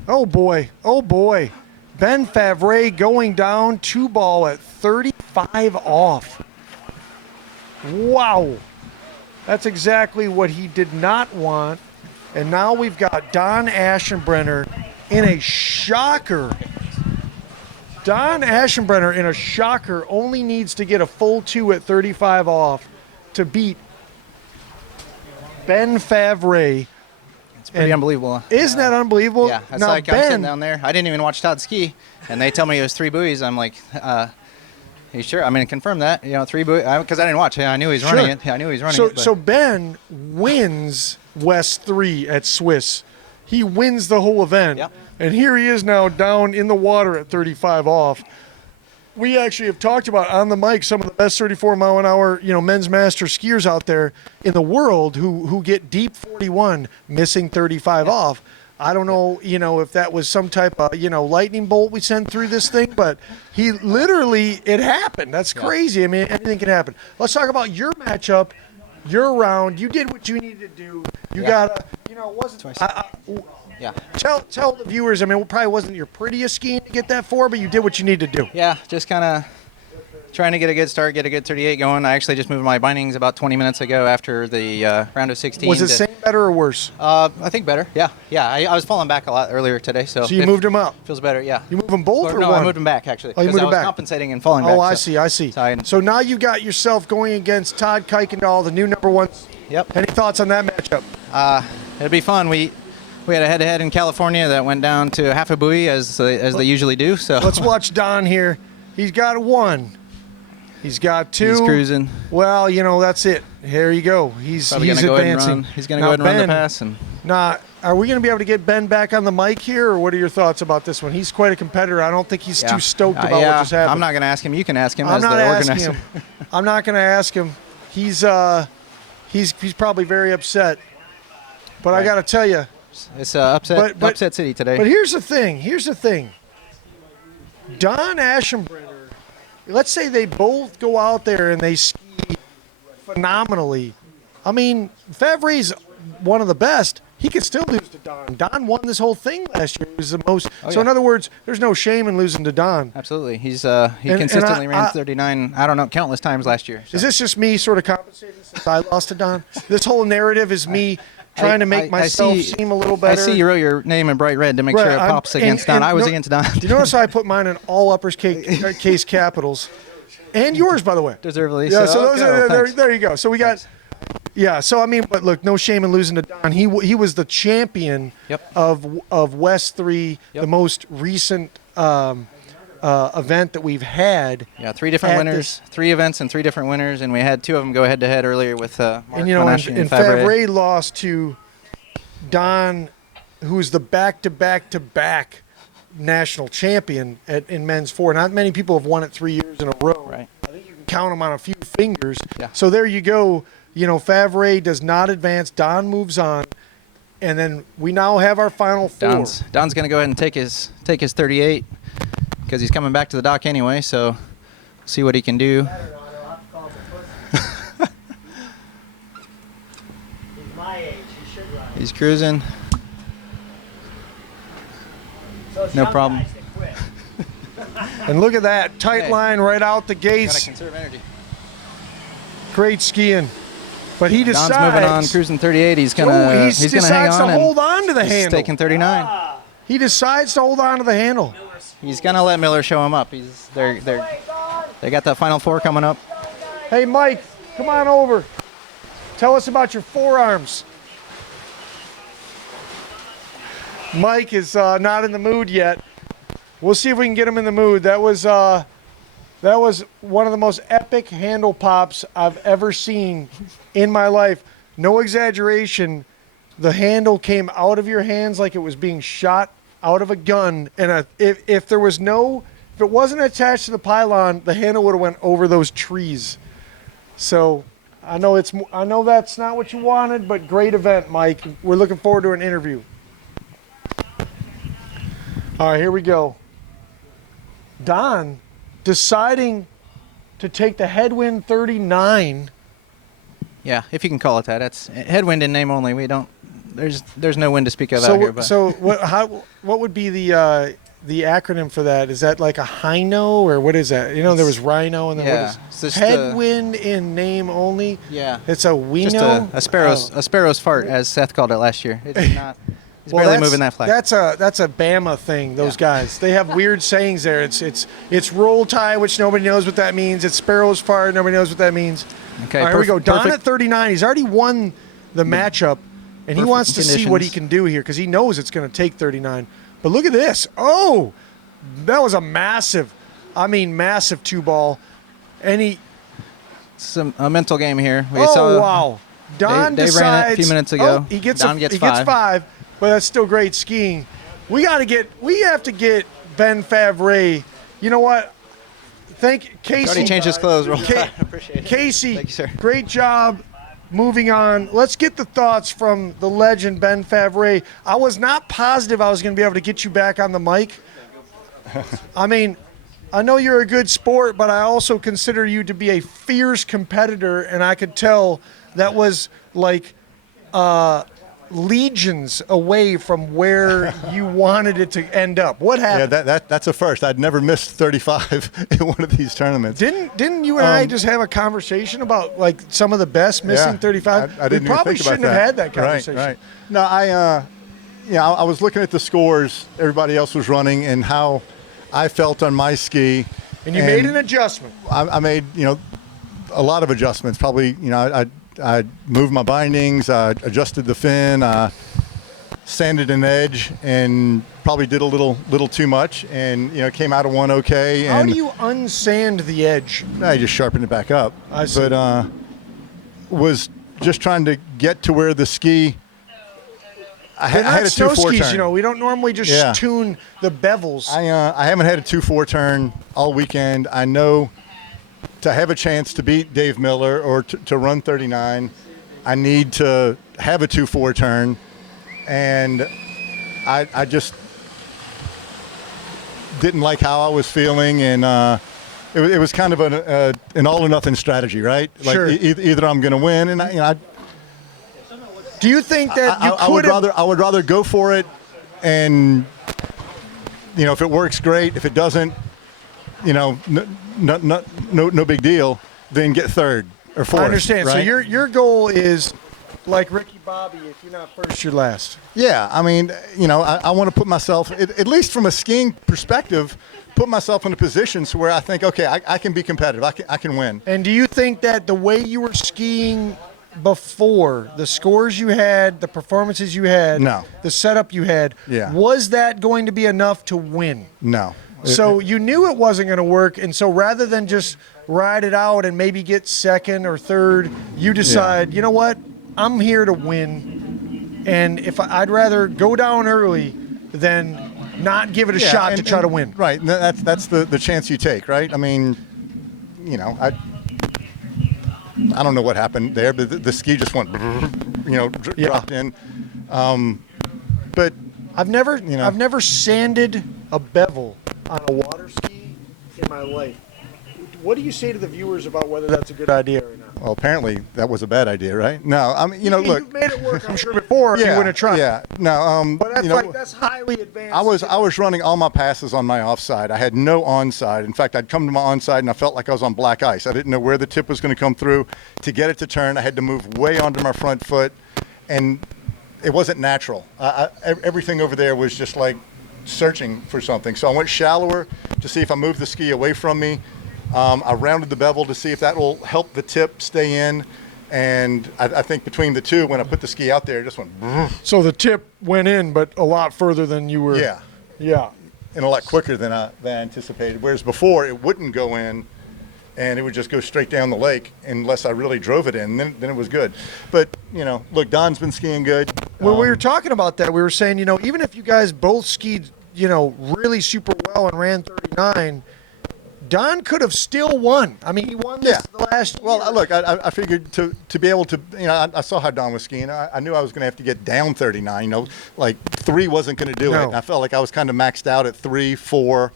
Oh, boy. Oh, boy. Ben Favre going down 2 ball at 35 off. Wow. That's exactly what he did not want. And now we've got Don Aschenbrenner in a shocker. Don Aschenbrenner in a shocker only needs to get a full 2 at 35 off to beat Ben Favre. It's pretty unbelievable. Isn't that unbelievable? Yeah, it's now, like I'm Ben, sitting down there. I didn't even watch Todd ski, and they tell me it was 3 buoys. I'm like, you sure? I'm going to confirm that. 3 buoys, because I didn't watch it. I knew he was running it. I knew he was running it. But. So Ben wins West 3 at Swiss. He wins the whole event. Yep. And here he is now down in the water at 35 off. We actually have talked about on the mic some of the best 34-mile-an-hour, men's master skiers out there in the world who get deep 41, missing 35 off. I don't know, if that was some type of, lightning bolt we sent through this thing, but he literally, it happened. That's crazy. I mean, anything can happen. Let's talk about your matchup, your round. You did what you needed to do. You got it wasn't. Yeah. Tell the viewers, I mean, it probably wasn't your prettiest skiing to get that for, but you did what you need to do. Yeah, just kind of trying to get a good start, get a good 38 going. I actually just moved my bindings about 20 minutes ago after the round of 16. Was it same, better, or worse? I think better, yeah. I was falling back a lot earlier today. So you moved them up? Feels better, yeah. You moved them both or no, one? I moved them back, actually. Oh, you moved them back. I was compensating and falling back. Oh, I see. So now you got yourself going against Todd Kykendall, the new #1. Yep. Any thoughts on that matchup? It'll be fun. We had a head-to-head in California that went down to half a buoy as they usually do. So let's watch Don here. He's got 1. He's got 2. He's cruising. Well, that's it. Here you go. He's advancing. He's going to go ahead and run the pass. Now, are we going to be able to get Ben back on the mic here, or what are your thoughts about this one? He's quite a competitor. I don't think he's too stoked about what just happened. I'm not going to ask him. You can ask him I'm as the organizer. I'm not going to ask him. He's probably very upset. But right. I got to tell you. It's upset city today. But here's the thing. Don Aschenbrenner, let's say they both go out there and they ski phenomenally. I mean, Favre's one of the best. He could still lose to Don. Don won this whole thing last year. He was the most. In other words, there's no shame in losing to Don. Absolutely. He consistently ran 39, I don't know, countless times last year. So. Is this just me sort of compensating since I lost to Don? This whole narrative is me trying to make myself seem a little better. I see you wrote your name in bright red to make sure it pops against Don. I was against Don. Do you notice I put mine in all uppercase capitals? And yours, by the way. Deservedly. Yeah, so those are, there you go. So we got, so I mean, but look, no shame in losing to Don. He was the champion of West 3, the most recent event that we've had. Yeah, 3 different winners, 3 events and 3 different winners, and we had 2 of them go head-to-head earlier with Mark and Favre lost to Don, who's the back-to-back-to-back national champion in men's 4. Not many people have won it 3 years in a row. Right. I think you can count them on a few fingers. Yeah. So there you go. Favre does not advance. Don moves on. And then we now have our final 4. Don's going to go ahead and take his 38 because he's coming back to the dock anyway, so see what he can do. He's my age. He should run. He's cruising. So no problem. And look at that tight line right out the gates. Gotta conserve energy. Great skiing. But he decides. Don's moving on, cruising 38. He's gonna hang on. He decides to hold on to the handle. He's taking 39. He decides to hold on to the handle. He's gonna let Miller show him up. They got that final 4 coming up. Hey Mike, come on over. Tell us about your forearms. Mike is not in the mood yet. We'll see if we can get him in the mood. That was one of the most epic handle pops I've ever seen in my life. No exaggeration. The handle came out of your hands like it was being shot out of a gun. And if it wasn't attached to the pylon, the handle would have went over those trees. So I know that's not what you wanted, but great event, Mike. We're looking forward to an interview. All right, here we go. Don deciding to take the headwind 39. Yeah, if you can call it that. That's headwind in name only. We don't. There's no wind to speak of out here. But. So what would be the the acronym for that? Is that like a Hino or what is that? You know, there was Rhino and then Yeah, what it's is just headwind in name only? Yeah. It's a Wino. Just a sparrow's fart, as Seth called it last year. It's not. He's Well, barely moving that flag. That's a Bama thing. Those guys, they have weird sayings there. It's roll tie, which nobody knows what that means. It's sparrow's fart, nobody knows what that means. Okay, all right, here we go. Don perfect. at 39. He's already won the matchup, and he Perfect wants to see what he conditions. can do here because he knows it's going to take 39. But look at this. Oh, that was a massive 2-ball. And he. A mental game here. We Oh saw wow. Don Dave decides. ran it a few minutes ago. Oh, he gets Don gets he gets 5, but that's still great skiing. We have to get Ben Favre. You know what? Thank Casey. Already changed his clothes real Ca- fast. Appreciate it. Casey, Thank you, sir. great job. Moving on. Let's get the thoughts from the legend Ben Favre. I was not positive I was going to be able to get you back on the mic. I mean, I know you're a good sport, but I also consider you to be a fierce competitor, and I could tell that was like legions away from where you wanted it to end up. What happened? Yeah, that's a first. I'd never missed 35 in one of these tournaments. Didn't you and I just have a conversation about like some of the best missing 35? I didn't we probably even think about shouldn't have had that conversation. Right. No, I was looking at the scores everybody else was running and how I felt on my ski. And you made an adjustment. I made, a lot of adjustments. Probably, I moved my bindings, adjusted the fin, sanded an edge, and probably did a little too much, and came out of one okay. How And do you unsand the edge? I just sharpened it back up. I see. But was just trying to get to where the ski. I They're had not a snow 2-4 skis, turn. We don't normally just tune the bevels. I haven't had a 2-4 turn all weekend. I know to have a chance to beat Dave Miller or to run 39, I need to have a 2-4 turn, and I just didn't like how I was feeling, and it was kind of an all or nothing strategy, right? Like Sure. Either I'm going to win, and I Do you think that you I would could have? rather I would rather go for it, and if it works, great. If it doesn't, no big deal. Then get third or fourth. I understand. So right? your goal is like Ricky Bobby. If you're not first, you're last. Yeah, I mean, I want to put myself, at least from a skiing perspective, put myself in a position so where I think, okay, I can be competitive. I can win. And do you think that the way you were skiing before, the scores you had, the performances you had, No. the setup you had, Yeah. was that going to be enough to win? No. So you knew it wasn't going to work, and so rather than just ride it out and maybe get second or third, you decide, you know what, I'm here to win, and if I'd rather go down early than not give it a shot to try to win. Right, and that's the chance you take, right? I mean, I don't know what happened there, but the ski just went, dropped in. But I've never sanded a bevel on a water ski in my life. What do you say to the viewers about whether that's a good idea or not? well, apparently that was a bad idea, right? No, I mean, look. You've made it work, I'm sure, before. You wouldn't have tried. Yeah, no, But that's that's highly advanced. I was running all my passes on my offside. I had no onside. In fact, I'd come to my onside and I felt like I was on black ice. I didn't know where the tip was going to come through. To get it to turn, I had to move way onto my front foot, and it wasn't natural. Everything over there was just like searching for something. So I went shallower to see if I moved the ski away from me. I rounded the bevel to see if that will help the tip stay in. And I think between the two, when I put the ski out there, it just went. So the tip went in, but a lot further than you were. Yeah. Yeah. And a lot quicker than I anticipated. Whereas before, it wouldn't go in, and it would just go straight down the lake unless I really drove it in. Then it was good. But, look, Don's been skiing good. When we were talking about that, we were saying, even if you guys both skied, really super well and ran 39, Don could have still won. I mean, he won this the last year. Well, look, I figured to be able to, I saw how Don was skiing. I knew I was going to have to get down 39. Like 3 wasn't going to do it. And I felt like I was kind of maxed out at 3, 4.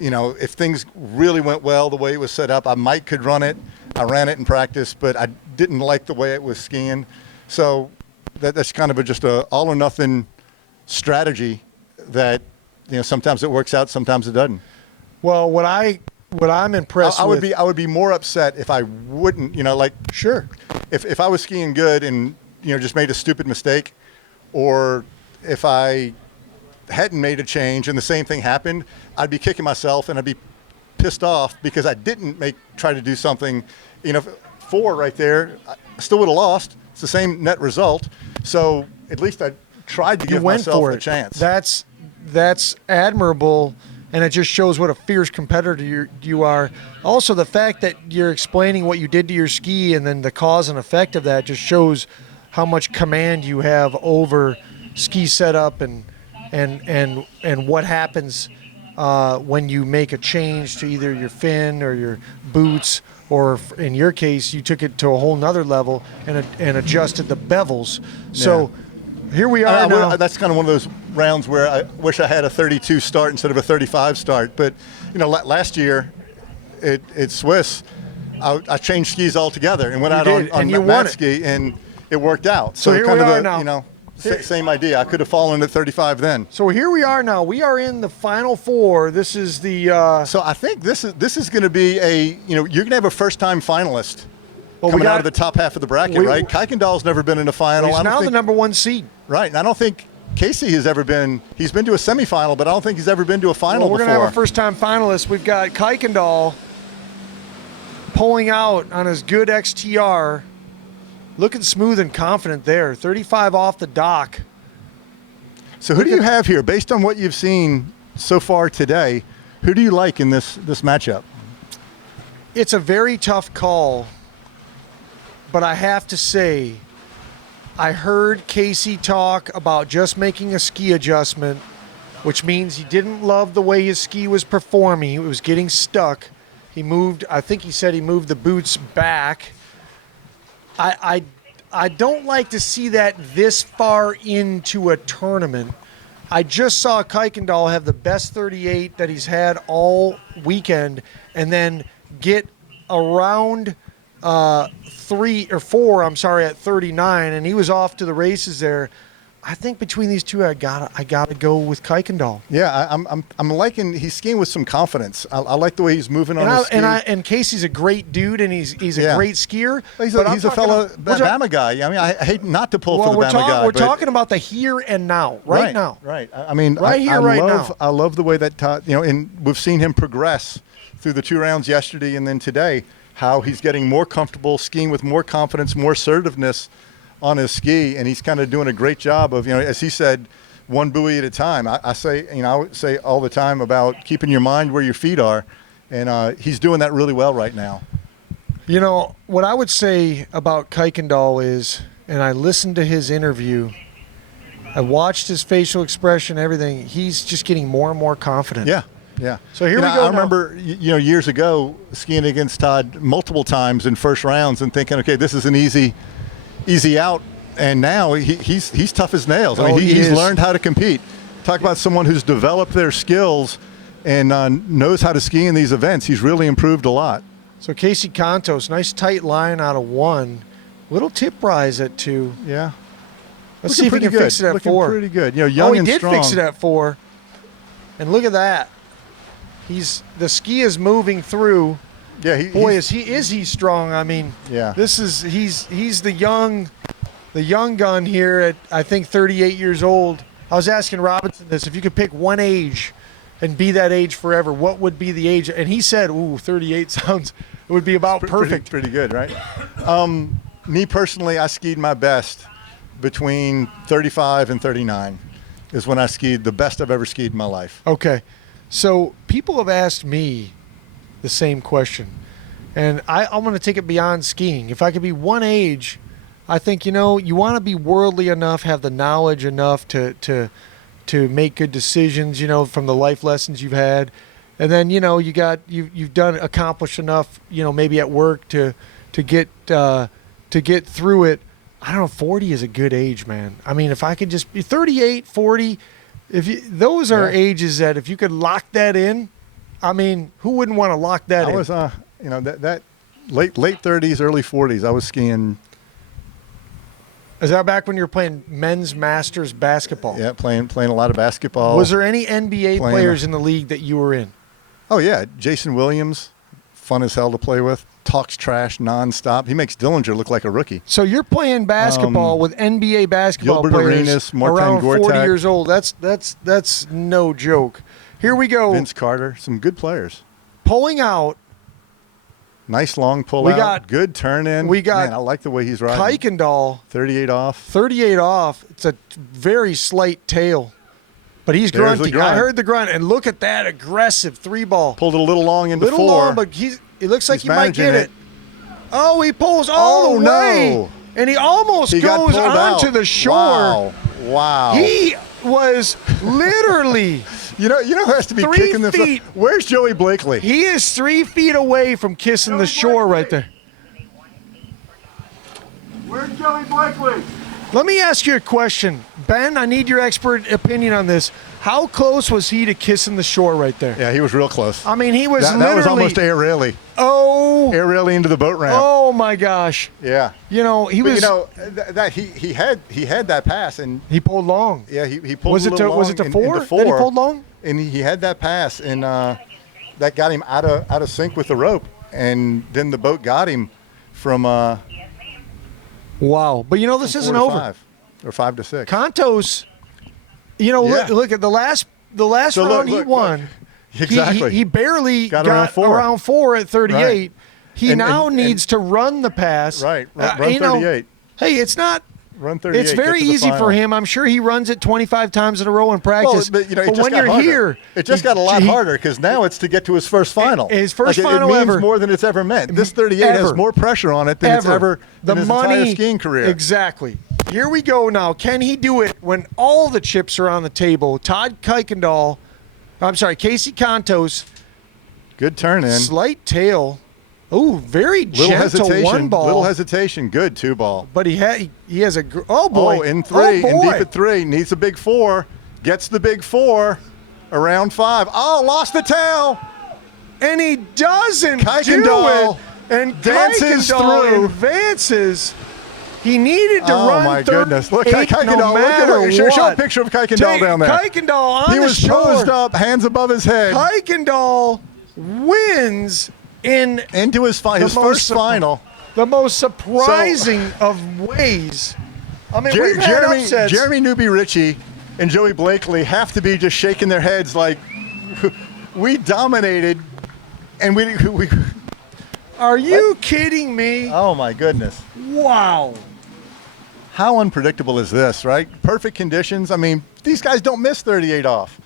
If things really went well the way it was set up, I could run it. I ran it in practice, but I didn't like the way it was skiing. So that's kind of just a all or nothing strategy that sometimes it works out, sometimes it doesn't. Well, what I'm impressed with, I would be more upset if I wouldn't, sure. If I was skiing good and just made a stupid mistake, or if I hadn't made a change and the same thing happened, I'd be kicking myself and I'd be pissed off because I didn't try to do something. 4 right there, I still would have lost. It's the same net result. So at least I tried to give myself a chance. That's admirable, and it just shows what a fierce competitor you are. Also, the fact that you're explaining what you did to your ski and then the cause and effect of that just shows how much command you have over ski setup and what happens when you make a change to either your fin or your boots, or in your case, you took it to a whole nother level and adjusted the bevels. So here we are now. That's kind of one of those rounds where I wish I had a 32 start instead of a 35 start. But last year at Swiss, I changed skis altogether and went out on mat ski, and it worked out. So here we are now. Same idea. I could have fallen at 35 then. So here we are now. We are in the final 4. This is the. So I think this is going to be you're going to have a first-time finalist coming out of the top half of the bracket, right? Kykendall's never been in a final. He's now the number 1 seed. Right, and I don't think Casey has ever been. He's been to a semifinal, but I don't think he's ever been to a final before. We're going to have a first-time finalist. We've got Kykendall pulling out on his good XTR. Looking smooth and confident there. 35 off the dock. So who do you have here? Based on what you've seen so far today, who do you like in this matchup? It's a very tough call, but I have to say, I heard Casey talk about just making a ski adjustment, which means he didn't love the way his ski was performing. It was getting stuck. I think he said he moved the boots back. I don't like to see that this far into a tournament. I just saw Kykendall have the best 38 that he's had all weekend, and then get around 3 or 4, at 39, and he was off to the races there. I think between these two, I gotta go with Kykendall. Yeah, I'm liking. He's skiing with some confidence. I like the way he's moving on his ski. And Casey's a great dude, and he's a great skier. He's a fellow Bama guy. I mean, I hate not to pull for the Bama guy. We're talking about the here and now, right now. Right. I mean, now. I love the way that and we've seen him progress through the 2 rounds yesterday and then today. How he's getting more comfortable, skiing with more confidence, more assertiveness on his ski, and he's kind of doing a great job of, as he said, 1 buoy at a time. I would say all the time about keeping your mind where your feet are, and he's doing that really well right now. What I would say about Kykendall is, and I listened to his interview, I watched his facial expression, everything, he's just getting more and more confident. Yeah. So here we go. I remember, years ago skiing against Todd multiple times in first rounds and thinking, okay, this is an easy out, and now he's tough as nails. I mean, he's learned how to compete. Talk about someone who's developed their skills and knows how to ski in these events. He's really improved a lot. So Casey Contos, nice tight line out of 1, little tip rise at 2. Yeah. Let's see if he can fix it at 4. Pretty good. Young and strong. He did fix it at 4, and look at that. The ski is moving through. Yeah, is he strong? I mean, yeah. He's the young gun here at, I think, 38 years old. I was asking Robinson this: if you could pick one age and be that age forever, what would be the age? And he said, 38 sounds. It would be about perfect. Pretty good, right? Me personally, I skied my best between 35 and 39. Is when I skied the best I've ever skied in my life. Okay, so people have asked me the same question, and I'm going to take it beyond skiing. If I could be one age, I think you want to be worldly enough, have the knowledge enough to make good decisions, from the life lessons you've had, and then you've accomplished enough, maybe at work to get through it. I don't know, 40 is a good age, man. I mean, if I could just be 38, 40, those are ages that if you could lock that in, I mean, who wouldn't want to lock that in? I was, that late 30s, early 40s, I was skiing Is that back when you were playing men's masters basketball? Yeah, playing a lot of basketball. Was there any NBA Playing- players in the league that you were in? Oh yeah, Jason Williams, fun as hell to play with. Talks trash nonstop. He makes Dillinger look like a rookie. So you're playing basketball with NBA basketball Gilbert players Arenas, Martin around 40 Gortat. years old. That's no joke. Here we go. Vince Carter, some good players. Pulling out. Nice long pull We out. got- Good turn in. we got Man, I like the way he's riding. Kykendall, 38 off. 38 off. It's a very slight tail, but he's There's the grunting. grunt. I heard the grunt, and look at that aggressive 3-ball. Pulled it a little long into Little 4. long, but it looks like He's he might managing get it. Oh, he pulls all Oh, the way, no. and he almost He got goes pulled onto out. the shore. Wow. He was literally. You know who has to be 3 kicking the feet. Where's Joey Blakely? He is 3 feet away from kissing the shore right there. Where's Joey Blakely? Let me ask you a question. Ben, I need your expert opinion on this. How close was he to kissing the shore right there? Yeah, he was real close. I mean, he was That literally. was almost aerially. Oh, Into the boat ramp. oh my gosh. Yeah. You know, he But was. that he had that pass, and he pulled long. yeah, he pulled Was a it little to was long it to in- four? into That 4, he pulled long? and he had that pass, and that got him out of sync with the rope, and then the boat got him from Wow. But you know, this 4 isn't to over. 5, or 5 to 6. Contos. You know, Yeah. look at the last So look, round he look, won. look. Exactly. He barely Got around 4. around 4 at 38. Right. He And- now and- needs to run the pass. Right. Run you know, 38. hey, it's not. Run 38. It's get very to the easy for final. him. I'm sure he runs it 25 times in a row in Well, practice. but it just when got you're harder. here, It just got a lot harder because now it's to get to his first final. His first Like, final it means ever. more than it's ever meant. This 38 has Ever. more pressure on it than it's ever the in his money entire skiing career. Exactly. Here we go now. Can he do it when all the chips are on the table? Casey Contos, Good turn in. slight tail. Oh, very Little gentle hesitation. one ball. Little hesitation. Good 2 ball. But he has a oh boy. Oh, in 3 Oh, and boy. deep at 3. Needs a big 4. Gets the big 4. Around 5. Oh, lost the tail. And he doesn't Kykendall do it. And dances Kykendall through. advances. He needed to Oh run my 38 goodness! Look, Kykendall. no matter look, show a what. picture of Kykendall down there. Kykendall on He the was shore. posed up, hands above his head, Kykendall wins in into his most first final. the most surprising of ways. I mean, we've had Jeremy upsets. Newby-Richie and Joey Blakely have to be just shaking their heads like we dominated, and we. Are you kidding me? Oh my goodness! Wow. How unpredictable is this, right? Perfect conditions. I mean, these guys don't miss 38 off.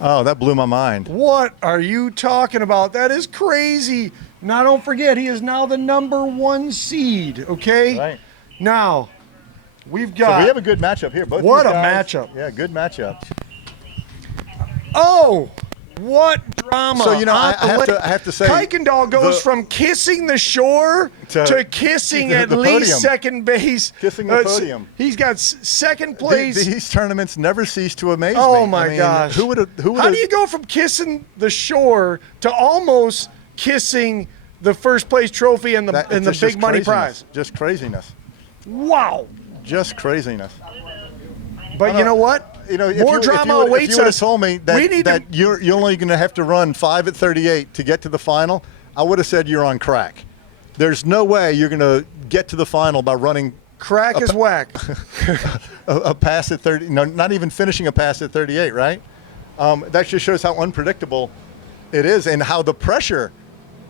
Oh, that blew my mind. What are you talking about? That is crazy. Now, don't forget, he is now the #1 seed, okay? Right. Now, we've So got... we have a good matchup here. Both What these a guys- matchup. Yeah, good matchup. Oh, what drama. So, you know, on I the have to say, Kykendall goes the- from kissing the shore to kissing the at podium. least second base. Kissing the podium. He's got second place. These tournaments never cease to amaze me. Oh my I mean, gosh! Who would have? How do you go from kissing the shore to almost kissing the first place trophy and the big money prize? Just craziness. Wow! Just craziness. But you know what? You know, More drama if awaits you would have us. told me We need that you're only going to have to run 5 at 38 to get to the final, I would have said you're on crack. There's no way you're going to get to the final by running Crack is whack. a pass at 30. No, not even finishing a pass at 38. Right? That just shows how unpredictable it is and how the pressure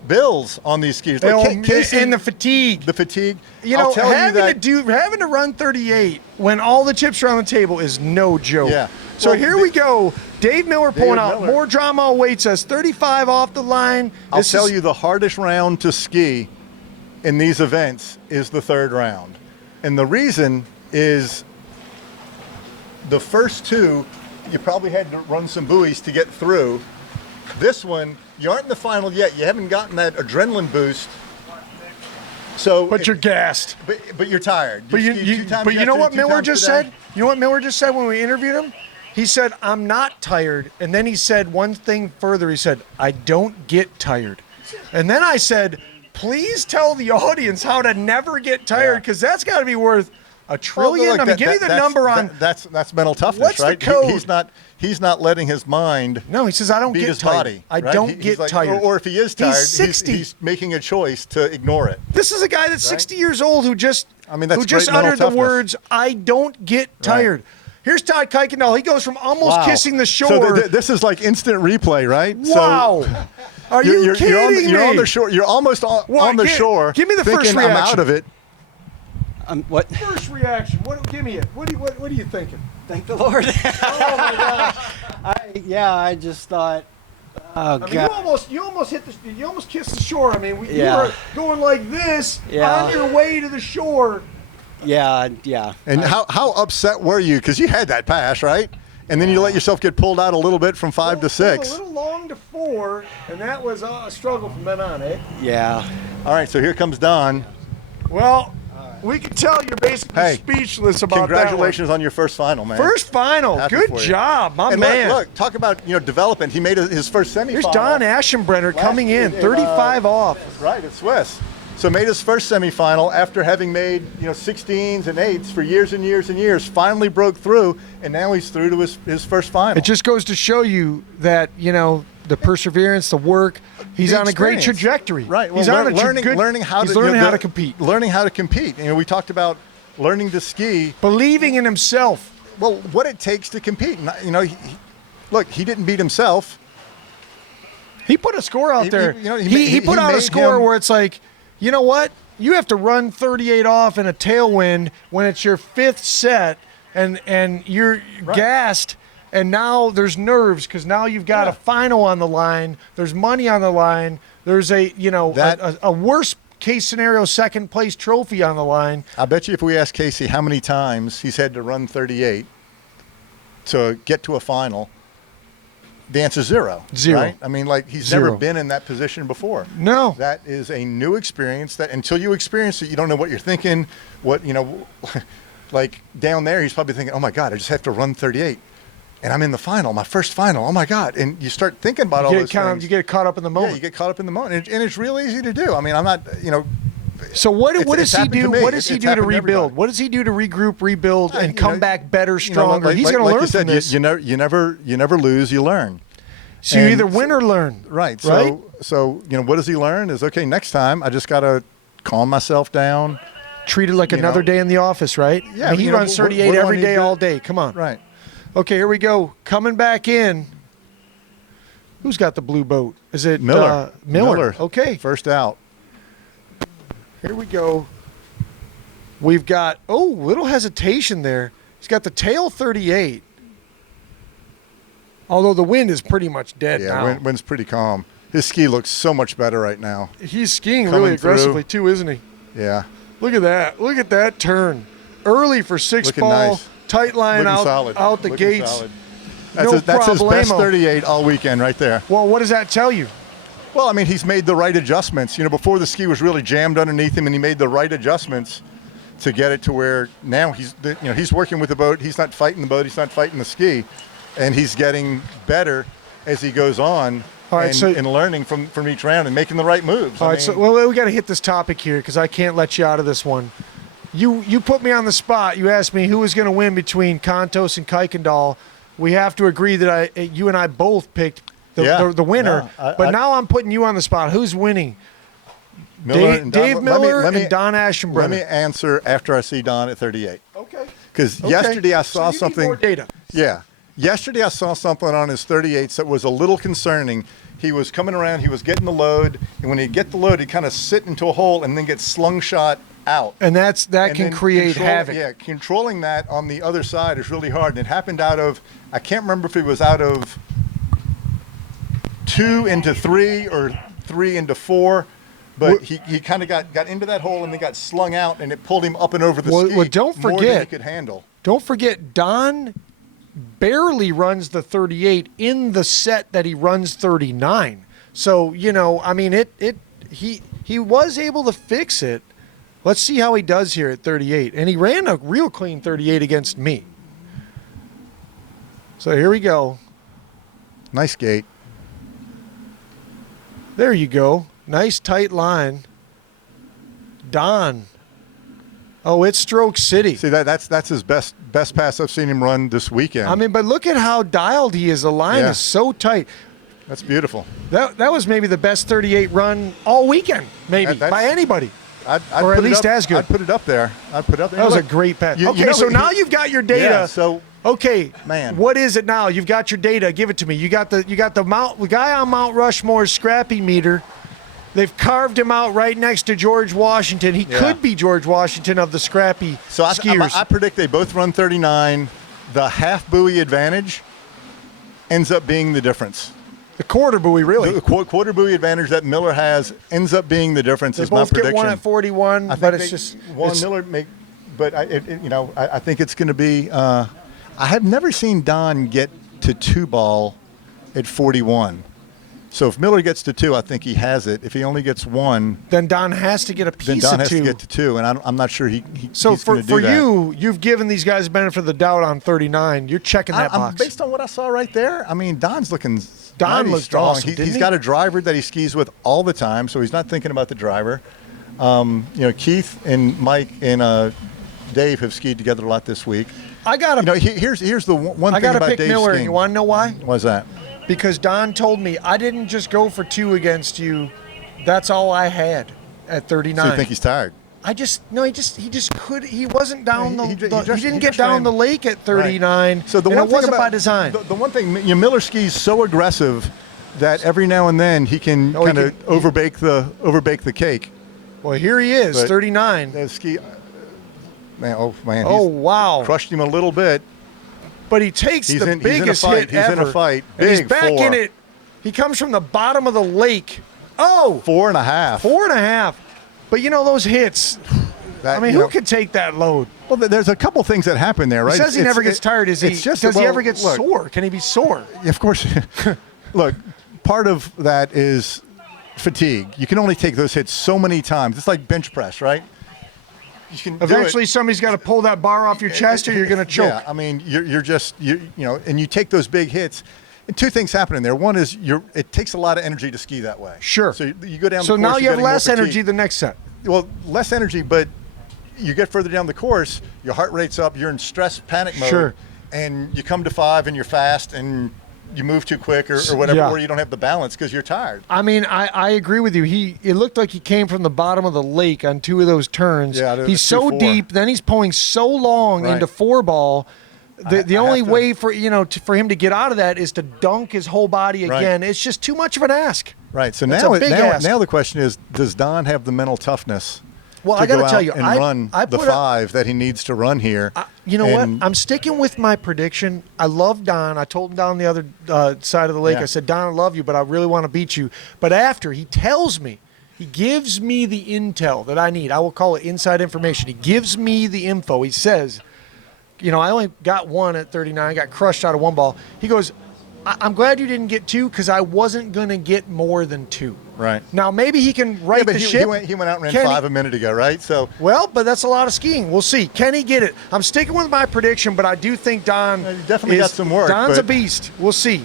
builds on these skiers. Like Casey, and the fatigue. the fatigue. You know, I'll tell you having to run 38 when all the chips are on the table is no joke. Yeah. So Well, here we go. Dave Miller pulling out. Miller. More drama awaits us. 35 off the line. I'll tell you the hardest round to ski in these events is the 3rd round. And the reason is the first 2, you probably had to run some buoys to get through. This one, you aren't in the final yet. You haven't gotten that adrenaline boost. So, But you're gassed. but you're tired. But skied 2 times you know yesterday, what 2 Miller times just today. said? You know what Miller just said when we interviewed him? He said, "I'm not tired." And then he said one thing further. He said, "I don't get tired." And then I said, please tell the audience how to never get tired, because that's got to be worth $1 trillion. Well, look, I mean, give me the number on. That's mental toughness, What's the right? code? He's not letting his mind. No, he says I don't beat get his tired. body. I right? don't get like, tired. Or if he is tired, He's 60. he's making a choice to ignore it. This is a guy that's 60 years old who just That's who just great mental uttered the toughness. words "I don't get tired." Here's Todd Kykendall. He goes from almost kissing the shore. So this is like instant replay, right? Wow. So Are you kidding me? You're on the shore. You're almost on the shore. Give me the first thinking, reaction. I'm out of it. What? First reaction. Give me it. What are you thinking? Thank the Lord. Oh my gosh. I just thought, oh I mean, God. you almost hit the. You almost kissed the shore. I mean, you Yeah. were going like this Yeah. on your way to the shore. Yeah. And how upset were you? Because you had that pass, right? And then you let yourself get pulled out a little bit from 5 to 6. A little long to 4, and that was a struggle from then on, eh? Yeah. All right, so here comes Don. Well, we can tell you're basically speechless about Congratulations on your first final, man. First final. Happy Good for you. job, my And man. look, talk about development. He made his first semifinal. Here's Don Aschenbrenner coming in, 35 off. Right, at Swiss. So made his first semifinal after having made 16s and 8s for years and years and years. Finally broke through, and now he's through to his first final. It just goes to show you that the perseverance, the work. He's The on a great experience. trajectory. Right. Well, He's on learning how he's to learning how to compete. Learning how to compete. We talked about learning to ski. Believing in himself. Well, what it takes to compete. Look, he didn't beat himself. He put a score out there. He put out a made score him- where it's like, you know what? You have to run 38 off in a tailwind when it's your 5th set, and you're gassed. And now there's nerves because now you've got a final on the line. There's money on the line. There's a worst case scenario second place trophy on the line. I bet you if we ask Casey how many times he's had to run 38 to get to a final, the answer is 0. 0. Right? I mean, he's 0. never been in that position before. No. That is a new experience that until you experience it, you don't know what you're thinking. Like down there, he's probably thinking, oh my God, I just have to run 38. And I'm in the final, my first final. Oh my God! And you start thinking about all those things. You get caught up in the moment. Yeah, you get caught up in the moment, and it's real easy to do. I mean, I'm not, So what does he do? What does he do to happened to rebuild? everybody. What does he do to regroup, rebuild, and come back better, You know, stronger? He's going to learn you said, from this. You never lose, you learn. So you either win or learn. Right. Right? So what does he learn? Is okay. Next time, I just got to calm myself down. Treat it like another day in the office, right? Yeah, I mean, he runs 38 what do I every need day, to- all day. Come on. Right. Okay, here we go. Coming back in. Who's got the blue boat? Is it Miller. Miller. Okay. First out. Here we go. We've got, little hesitation there. He's got the tail 38. Although the wind is pretty much dead now. Yeah, wind's pretty calm. His ski looks so much better right now. He's skiing Coming really aggressively through. too, isn't he? Yeah. Look at that. Look at that turn. Early for 6 Looking ball. nice. Tight line Looking out, solid. out the Looking gates. solid. No That's his best problemo. 38 all weekend right there. Well, what does that tell you? Well, I mean, he's made the right adjustments. Before the ski was really jammed underneath him, and he made the right adjustments to get it to where now he's working with the boat. He's not fighting the boat. He's not fighting the ski, and he's getting better as he goes on. All right, and learning from each round and making the right moves. All right, so we got to hit this topic here because I can't let you out of this one. You put me on the spot. You asked me who was going to win between Kontos and Kykendall. We have to agree that you and I both picked the winner. But now I'm putting you on the spot. Who's winning? Dave Miller and Don Aschenbrenner. Let me answer after I see Don at 38. Okay. Because yesterday I saw you something. Need more data. Yeah. Yesterday I saw something on his 38s that was a little concerning. He was coming around, he was getting the load, and when he'd get the load, he'd kind of sit into a hole and then get slungshot out. And that And can then create havoc. Yeah, controlling that on the other side is really hard. And it happened out of, I can't remember if it was out of 2 into 3 or 3 into 4. But he kind of got into that hole and then got slung out, and it pulled him up and over the ski Well, don't more than forget, he could handle. Don't forget, Don barely runs the 38 in the set that he runs 39. So, I mean, he was able to fix it. Let's see how he does here at 38. And he ran a real clean 38 against me. So here we go. Nice gate. There you go. Nice tight line. Don. Oh, it's Stroke City. See, that's his best pass I've seen him run this weekend. I mean, but look at how dialed he is. The line is so tight. That's beautiful. That was maybe the best 38 run all weekend, maybe, by anybody. I'd or at put it least up, as good. I'd put it up there. That was a great pass. Okay, so now you've got your data. Yeah, so okay, man, what is it now? You've got your data. Give it to me. You got the guy on Mount Rushmore's scrappy meter. They've carved him out right next to George Washington. He could be George Washington of the scrappy skiers. I predict they both run 39. The half buoy advantage ends up being the difference. The quarter buoy, really. The quarter buoy advantage that Miller has ends up being the difference. They is my both prediction. get one at 41, but it's just Miller make. But I think it's going to be. I have never seen Don get to 2 ball at 41. So if Miller gets to 2, I think he has it. If he only gets 1, then Don has to get a piece then Don of 2. has to get to 2, and I'm not sure he's So going to do that. you've given these guys the benefit of the doubt on 39. You're checking that box. Based on what I saw right there, I mean, Don's looking Don mighty looked strong. awesome, He's got a driver that he skis with all the time, so he's not thinking about the driver. Keith and Mike and Dave have skied together a lot this week. I got to. Here's the one thing gotta about pick Dave Miller. skiing. You want to know why? Why's that? Because Don told me I didn't just go for 2 against you. That's all I had at 39. So you think he's tired? He just could. He wasn't down He didn't get down the lake at 39. Right. So the and one it thing wasn't about, by design. The one thing, Miller skis so aggressive that every now and then he can kind of overbake the cake. Well, here he is, But 39. The ski, man. Oh man. Oh he's wow. Crushed him a little bit. But he takes the biggest hit He's in a fight. And he's Big back 4. in it. He comes from the bottom of the lake. Oh, 4.5. 4.5. But those hits. Who could take that load? Well, there's a couple things that happen there, right? He says he never gets tired. Does he ever get sore? Can he be sore? Of course. Look, part of that is fatigue. You can only take those hits so many times. It's like bench press, right? You can Eventually, somebody's got to pull that bar off your chest, or you're going to choke. Yeah, I mean, you're just and you take those big hits. And 2 things happen in there. One is it takes a lot of energy to ski that way. Sure. So you go down. So the course, now you have getting more less energy fatigue. the next set. Well, less energy, but you get further down the course, your heart rate's up, you're in stress panic mode, Sure. and you come to 5 and you're fast and you move too quick or whatever, or you don't have the balance because you're tired. I mean, I agree with you. It looked like he came from the bottom of the lake on 2 of those turns. Yeah, he's so 2-4. deep, then he's pulling so long into 4-ball. The only way for him to get out of that is to dunk his whole body again. It's just too much of an ask. Right. So It's now a big ask. now the question is, does Don have the mental toughness Well, to I got go to tell out you, and I run the 5 that he needs to run here? You know what? I'm sticking with my prediction. I love Don. I told him down the other side of the lake, I said, Don, I love you, but I really want to beat you. But after he tells me, he gives me the intel that I need. I will call it inside information. He gives me the info. He says, I only got 1 at 39. I got crushed out of 1 ball. He goes, I'm glad you didn't get 2 because I wasn't going to get more than 2. Right. Now, maybe he can right the ship. He went out and ran 5 a minute ago, right? So well, but that's a lot of skiing. We'll see. Can he get it? I'm sticking with my prediction, but I do think Don definitely got some work. Don's a beast. We'll see.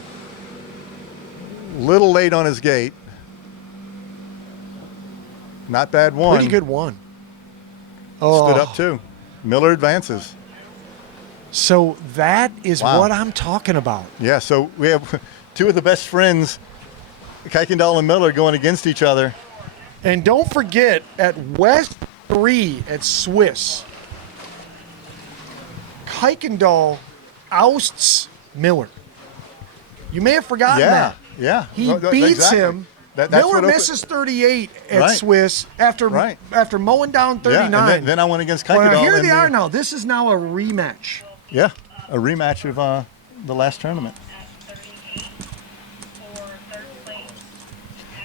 Little late on his gate. Not bad 1. Pretty good 1. Stood up 2. Miller advances. So that is what I'm talking about. Yeah, so we have 2 of the best friends, Kykendall and Miller, going against each other. And don't forget, at West 3 at Swiss, Kykendall ousts Miller. You may have forgotten that. Yeah. He beats him. Miller misses 38 at Swiss after mowing down 39. Yeah, and then I went against Kykendall. Well, here they are now. This is now a rematch. Yeah, a rematch of the last tournament.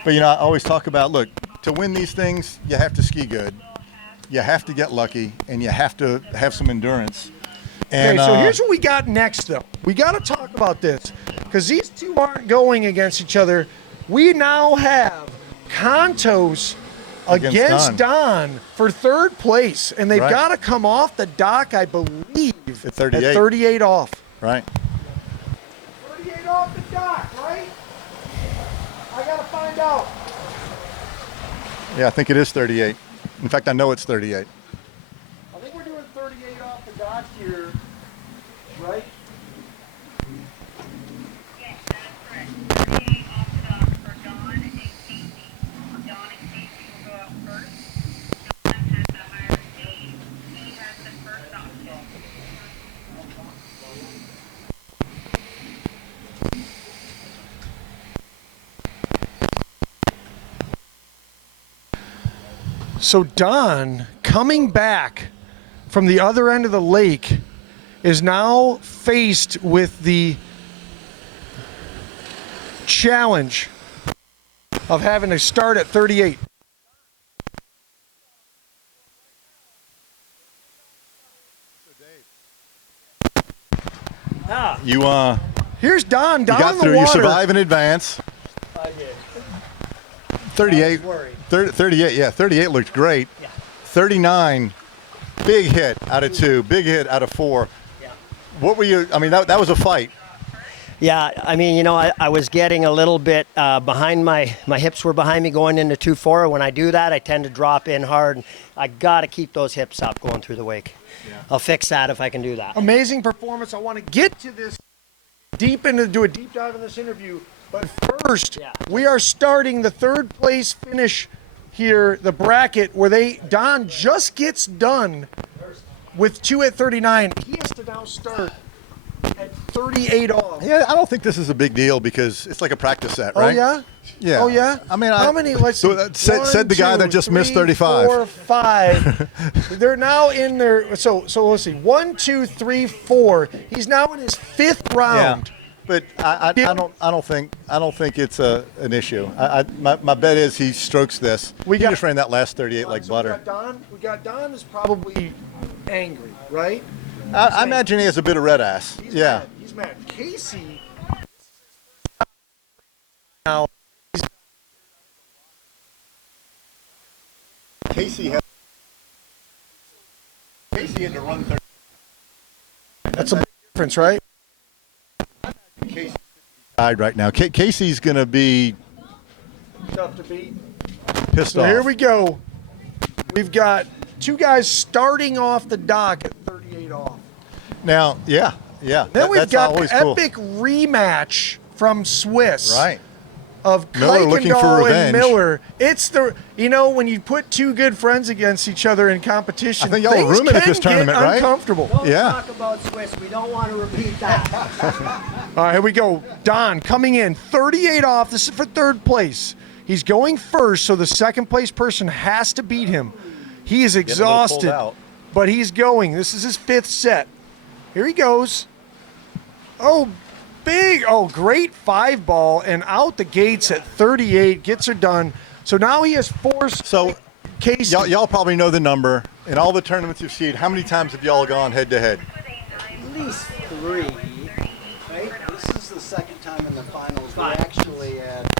But I always talk about, look, to win these things, you have to ski good, you have to get lucky, and you have to have some endurance. And, okay, so here's what we got next, though. We got to talk about this because these 2 aren't going against each other. We now have Contos against Don for 3rd place, and they've got to come off the dock, I believe, at 38. At 38 off. Right. 38 off the dock, right? I got to find out. Yeah, I think it is 38. In fact, I know it's 38. I think we're doing 38 off the dot here, right? Yes, that is correct. 38 off the dot for Don and Casey. Don and Casey will go out first. Don has the higher speed. He has the first option. So Don, coming back from the other end of the lake, is now faced with the challenge of having to start at 38. You Here's Don you down got in the through. You water. survive in advance. I did. 38. I was worried. 38. Yeah, 38 looked great. Yeah. 39. Big hit out of 2. Big hit out of 4. Yeah. What were you? I mean, that was a fight. Yeah, I mean, you know, I was getting a little bit behind my hips were behind me going into 2-4. When I do that, I tend to drop in hard. I got to keep those hips up going through the wake. Yeah. I'll fix that if I can do that. Amazing performance. I want to get to this do a deep dive in this interview. But first, we are starting the third place finish here, the bracket where Don just gets done with 2 at 39. He has to now start at 38 off. Yeah, I don't think this is a big deal because it's like a practice set, right? Oh yeah. Yeah. Oh yeah. I mean, how many? Let's see. Said the guy that just missed 35. 4, 5. They're now in their. So let's see. 1, 2, 3, 4. He's now in his 5th round. Yeah. But I don't think it's an issue. My bet is he strokes this. He just ran that last 38 like butter. We got Don is probably angry, right? I imagine he has a bit of red ass. He's Yeah. mad. He's mad. Casey. Now. Casey had to run 30. That's a big difference, right? Casey died right now. Casey's going to be Tough to beat. pissed So off. here we go. We've got 2 guys starting off the dock at 38 off. Now, yeah. Then we've that's got always the cool. epic rematch from Swiss. Right. Of Miller looking for Kykendall and revenge. Miller. It's when you put 2 good friends against each other in competition, I think y'all are things rooming at can this tournament, get right? uncomfortable. Don't Yeah. talk about Swiss. We don't want to repeat that. All right, here we go. Don coming in 38 off. This is for 3rd place. He's going first, so the 2nd place person has to beat him. He is exhausted, out. but he's going. This is his 5th set. Here he goes. Oh, big. Oh, great 5-ball, and out the gates at 38. Gets her done. So now he has forced. So, Casey. y'all probably know the number. In all the tournaments you've seen, how many times have y'all gone head-to-head? At least 3. Right? This is the 2nd time in the finals. We actually at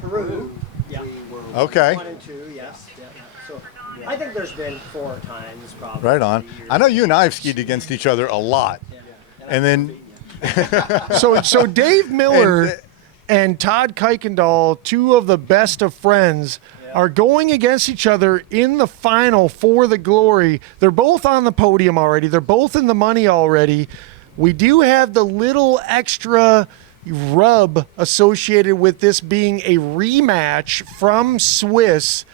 Peru. Yeah. We were Okay. 1 and 2, yes. Yeah. So I think there's been 4 times probably. Right on. I know you and I have skied against each other a lot. And then So Dave Miller and Todd Kykendall, 2 of the best of friends, are going against each other in the final for the glory. They're both on the podium already. They're both in the money already. We do have the little extra rub associated with this being a rematch from Swiss.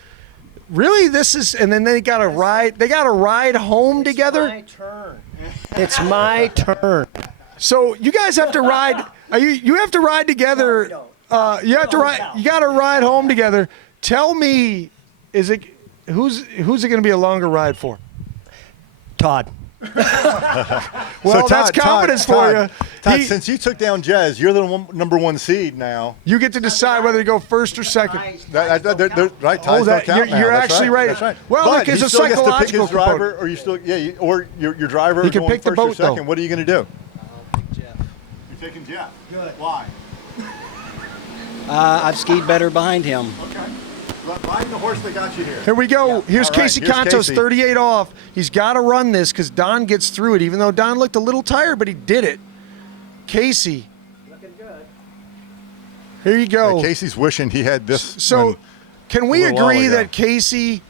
Really, this is, and then they got to ride. They got to ride home together. It's my turn. It's my turn. So you guys have to ride. You have to ride together. No, we don't. You have to ride. You got to ride home together. Tell me, who's it going to be a longer ride for? Todd. Well, that's confidence for you. Todd, since you took down Jez, you're the number 1 seed now. You get to decide whether to go first or second. Right, ties don't count now. You're That's actually right. That's right. Well, but look, it's he a still gets to pick psychological his driver, component. or you still, or your driver. He can going pick the first boat, or second. though. What are you going to do? Jeff. You're taking Jeff. Good. Why? I've skied better behind him. Okay. Riding the horse that got you here. Here we go. Here's All right, Casey here's Contos, Casey. 38 off. He's got to run this because Don gets through it, even though Don looked a little tired, but he did it. Casey. Looking good. Here you go. Casey's wishing he had this. So, one can we a little while agree ago. that Casey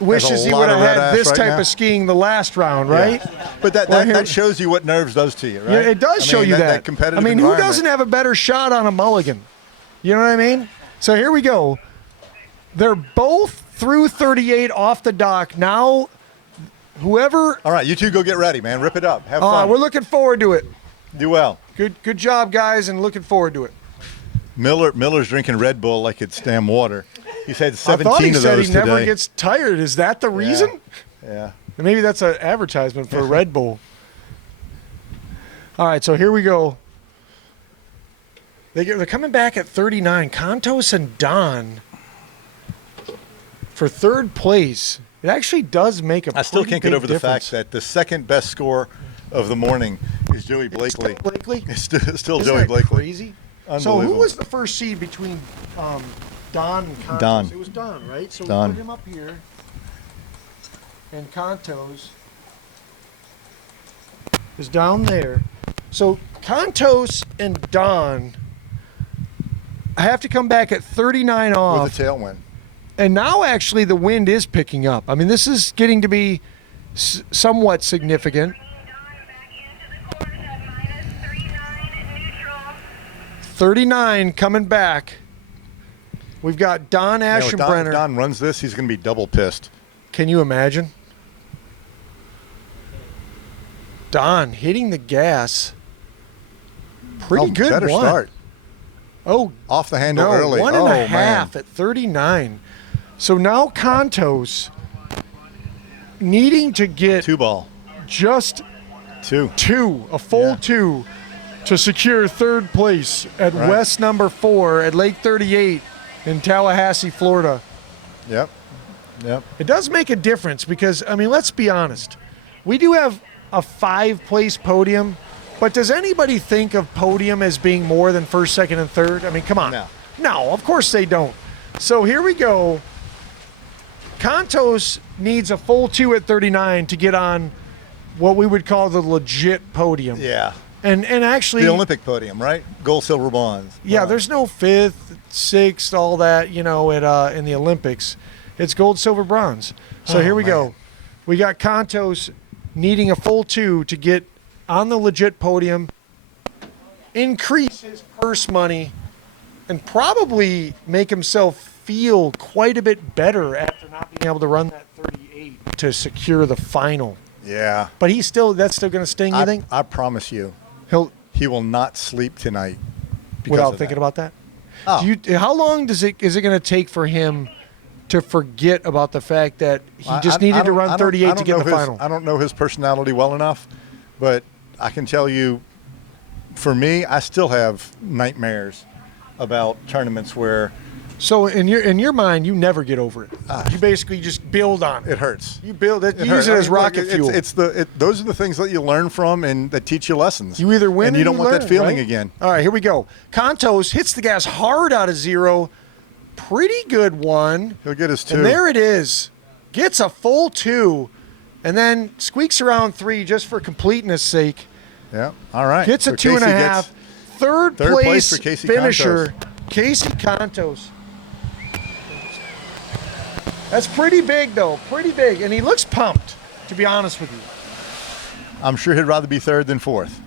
wishes he lot would of have red had ash this right type now. of skiing the last round, right? Yeah. But that, Well, here- that shows you what nerves does to you, right? Yeah, it does show you that. That competitive I mean, who environment. doesn't have a better shot on a mulligan? You know what I mean? So here we go. They're both through 38 off the dock. Now, whoever. All right, you two go get ready, man. Rip it up. Have All right, fun. we're looking forward to it. Do well. Good job, guys, and looking forward to it. Miller's drinking Red Bull like it's damn water. He's had I 17 thought he of said those he never today. gets tired. Is that the reason? Yeah. Maybe that's an advertisement for Red Bull. All right, so here we go. They're coming back at 39. Contos and Don for third place. It actually does make a I still pretty can't big get over the difference. fact that the second best score of the morning is Joey Blakely. Blakely? It's still Isn't Joey that Blakely. crazy? So who Unbelievable. was the first seed between Don and Contos? Don. It was Don, right? So Don. we put him up here. And Contos is down there. So Contos and Don have to come back at 39 off. With a tailwind. And now actually the wind is picking up. I mean, this is getting to be somewhat significant. Back into the course at -39 neutral. 39 coming back. We've got Don You know, if Aschenbrenner. Don runs this, he's going to be double pissed. Can you imagine? Don hitting the gas. Pretty good Better one. start. Oh, Off the handle no, early. one and oh, a half man. at 39. So now Contos needing to get Two ball. just Two. a full Yeah. two to secure third place at Right. West number 4 at Lake 38 in Tallahassee, Florida. Yep. It does make a difference because, I mean, let's be honest. We do have a 5-place podium, but does anybody think of podium as being more than first, second, and third? I mean, come on. No. No, of course they don't. So here we go. Contos needs a full 2 at 39 to get on what we would call the legit podium. Yeah. And actually, The Olympic podium, right? Gold, silver, bronze. yeah, there's no 5th, 6th, all that, you know, at in the Olympics. It's gold, silver, bronze. So Oh, here we man. go. We got Contos needing a full 2 to get on the legit podium, increase his purse money, and probably make himself feel quite a bit better after not being able to run that 38 to secure the final. Yeah. But that's still going to sting, you think? I promise you, He will not sleep tonight. because without of thinking that. about that? Oh. How long is it going to take for him to forget about the fact that he just needed to run 38 to get in the final? I don't know his personality well enough, but I can tell you, for me, I still have nightmares about tournaments where So in your mind, you never get over it. You basically just build on it. it hurts. You build it. You hurts. use it I as mean, look, rocket fuel. Those are the things that you learn from and that teach you lessons. You either win and or you don't want learn, that feeling right? again. All right, here we go. Contos hits the gas hard out of 0. Pretty good one. He'll get his 2. And there it is. Gets a full 2. And then squeaks around 3 just for completeness sake. Yeah. All right. Gets a So 2.5. Casey gets Third third place place for Casey finisher, Casey Contos. That's pretty big, though. Pretty big. And he looks pumped, to be honest with you. I'm sure he'd rather be third than fourth.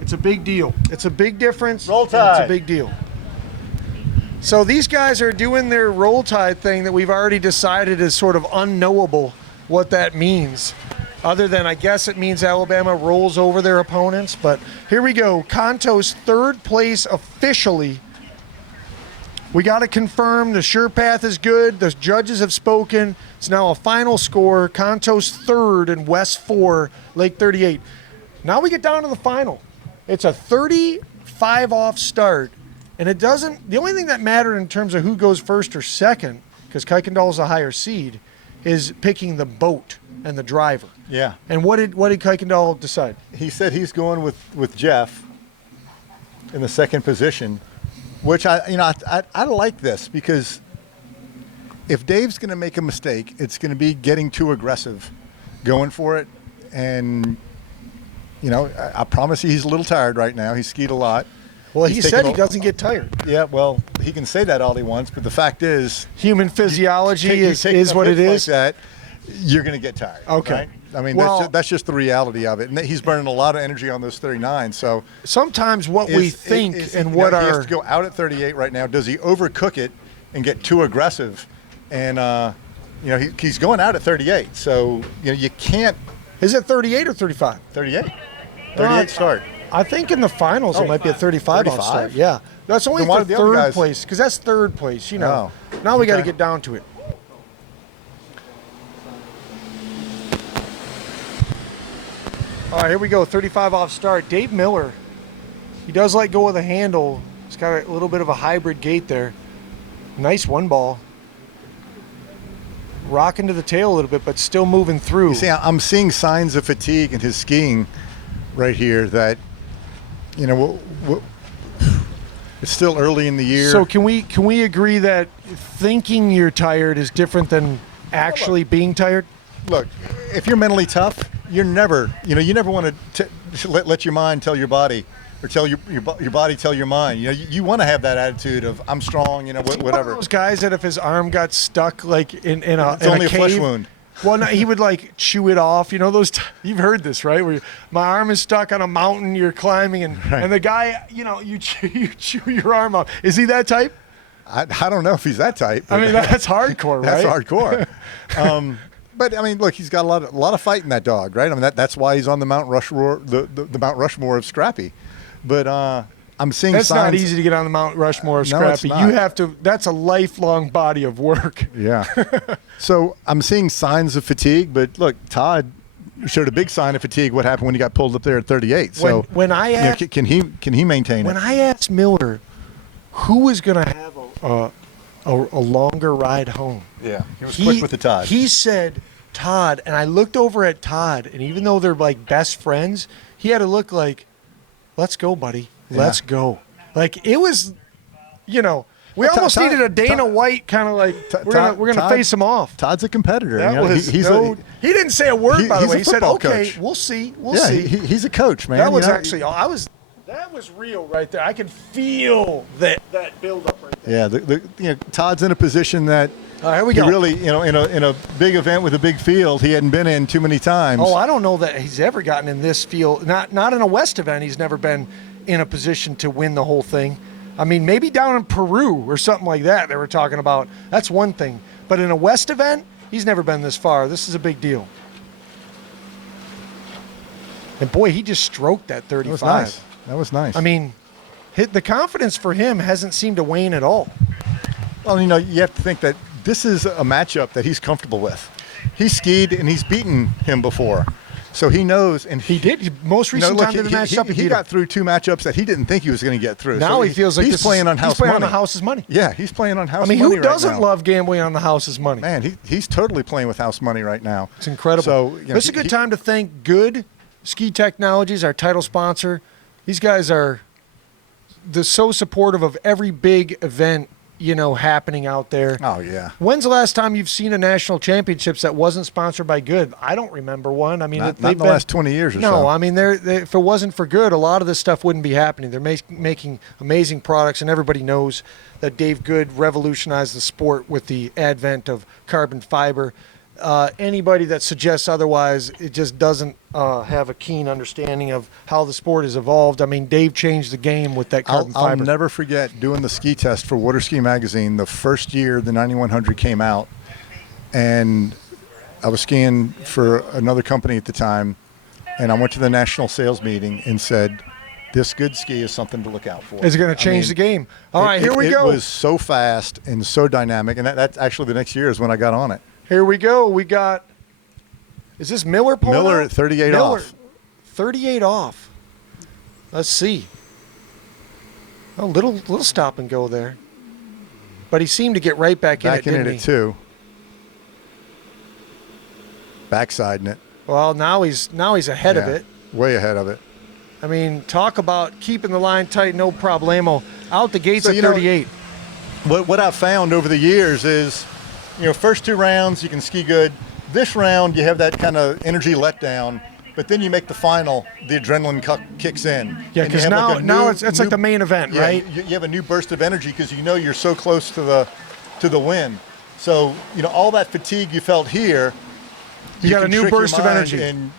It's a big deal. It's a big difference. Roll and Tide. It's a big deal. So these guys are doing their roll tide thing that we've already decided is sort of unknowable what that means. Other than, I guess it means Alabama rolls over their opponents. But here we go. Contos third place officially. We got to confirm the sure path is good. The judges have spoken. It's now a final score. Contos third and West 4, Lake 38. Now we get down to the final. It's a 35 off start. And it doesn't, the only thing that mattered in terms of who goes first or second, because Kykendall is a higher seed, is picking the boat and the driver. Yeah. And what did Kykendall decide? He said he's going with Jeff in the second position, which I like this because if Dave's going to make a mistake, it's going to be getting too aggressive, going for it. And, I promise you he's a little tired right now. He skied a lot. Well, he he's said taking he doesn't get tired. Yeah, well, he can say that all he wants, but the fact is, Human physiology you is take what it hits is. like that, you're going to get tired. Okay. Right? I mean, Well- that's just the reality of it. And he's burning a lot of energy on those 39. So Sometimes what we think and what he has our to go out at 38 right now. Does he overcook it and get too aggressive? And he's going out at 38. So you can't. is it 38 or 35? 38. 38 start. I think in the finals it might be a 35 off start. 35? Yeah, that's only Then why for did the other third guys- place because that's third place. Now we got to Okay. get down to it. All right, here we go. 35 off start. Dave Miller. He does let go of the handle. He's got a little bit of a hybrid gait there. Nice one ball. Rocking to the tail a little bit, but still moving through. You see, I'm seeing signs of fatigue in his skiing right here that, it's still early in the year. So can we agree that thinking you're tired is different than actually being tired? Look, if you're mentally tough, you're never, you never want to let your mind tell your body, or tell your body tell your mind. You want to have that attitude of I'm strong, One of whatever. those guys that if his arm got stuck like in a It's only a a flesh cave, wound. well, no, he would like chew it off. You've heard this, right? Where my arm is stuck on a mountain, you're climbing, and the guy, you chew your arm off. Is he that type? I don't know if he's that type. I mean, that's hardcore, right? That's hardcore. But I mean, look, he's got a lot of fight in that dog, right? I mean, that's why he's on the Mount Rushmore, the Mount Rushmore of Scrappy. But I'm seeing That's signs. not easy to get on the Mount Rushmore of No, it's Scrappy. not. You have to. That's a lifelong body of work. Yeah. So I'm seeing signs of fatigue, but look, Todd showed a big sign of fatigue. What happened when he got pulled up there at 38? So When I asked, can he maintain when it? I asked Miller who was going to have a longer ride home, Yeah, he was quick with the Todd. He said Todd, and I looked over at Todd, and even though they're like best friends, he had to look like, "Let's go, buddy. Let's go." Like it was, we almost needed a Dana White kind of like we're gonna face him off. Todd's a competitor. That was he he didn't say a word, by the he's way. a He said, football "Okay, coach. we'll see, yeah, see." he's a coach, man. That was you know? actually that was real right there. I could feel that build up right there. Yeah, Todd's in a position that All right, here we he go. really, in a big event with a big field, he hadn't been in too many times. Oh, I don't know that he's ever gotten in this field. Not in a West event. He's never been in a position to win the whole thing. I mean, maybe down in Peru or something like that. They were talking about. That's one thing. But in a West event, he's never been this far. This is a big deal. And boy, he just stroked that 35. That was nice. That was nice. I mean, the confidence for him hasn't seemed to wane at all. Well, you have to think that this is a matchup that he's comfortable with. He skied and he's beaten him before. So he knows, and He did. Most recent time in the matchup, he beat got him. through two matchups that he didn't think he was going to get through. Now So he feels like he's playing on house he's playing money. on the house's money. Yeah, he's playing on house I mean, money who right doesn't now. love gambling on the house's money? Man, he's totally playing with house money right now. It's incredible. So This is a good time to thank Good Ski Technologies, our title sponsor. These guys are so supportive of every big event, happening out there. Oh yeah. When's the last time you've seen a national championships that wasn't sponsored by Good? I don't remember one. I mean, Not they've in the last 20 years or no, so. I mean, if it wasn't for Good, a lot of this stuff wouldn't be happening. They're making amazing products, and everybody knows that Dave Good revolutionized the sport with the advent of carbon fiber. Anybody that suggests otherwise, it just doesn't have a keen understanding of how the sport has evolved. I mean, Dave changed the game with that carbon I'll fiber. never forget doing the ski test for Water Ski Magazine the first year the 9100 came out, and I was skiing for another company at the time, and I went to the national sales meeting and said, this Good ski is something to look out for. Is it going to change the game? All right, here we go. It was so fast and so dynamic, and that's actually the next year is when I got on it. Here we go. We got. Is this Miller pulling Miller out? at 38 Miller, off. 38 off. Let's see. A little stop and go there. But he seemed to get right back in it, Back in didn't it he? at 2. Backsiding it. Well, now he's ahead of Yeah, it. Way ahead of it. I mean, talk about keeping the line tight, no problemo. Out the gates So, at 38. What I've found over the years is, first two rounds you can ski good. This round you have that kind of energy letdown, But then you make the final, the adrenaline kicks in. Yeah, And you because have like a now new- it's like the main event, yeah, right? You have a new burst of energy because you know you're so close to the win. So all that fatigue you felt here, You got a can new trick your burst of mind energy. and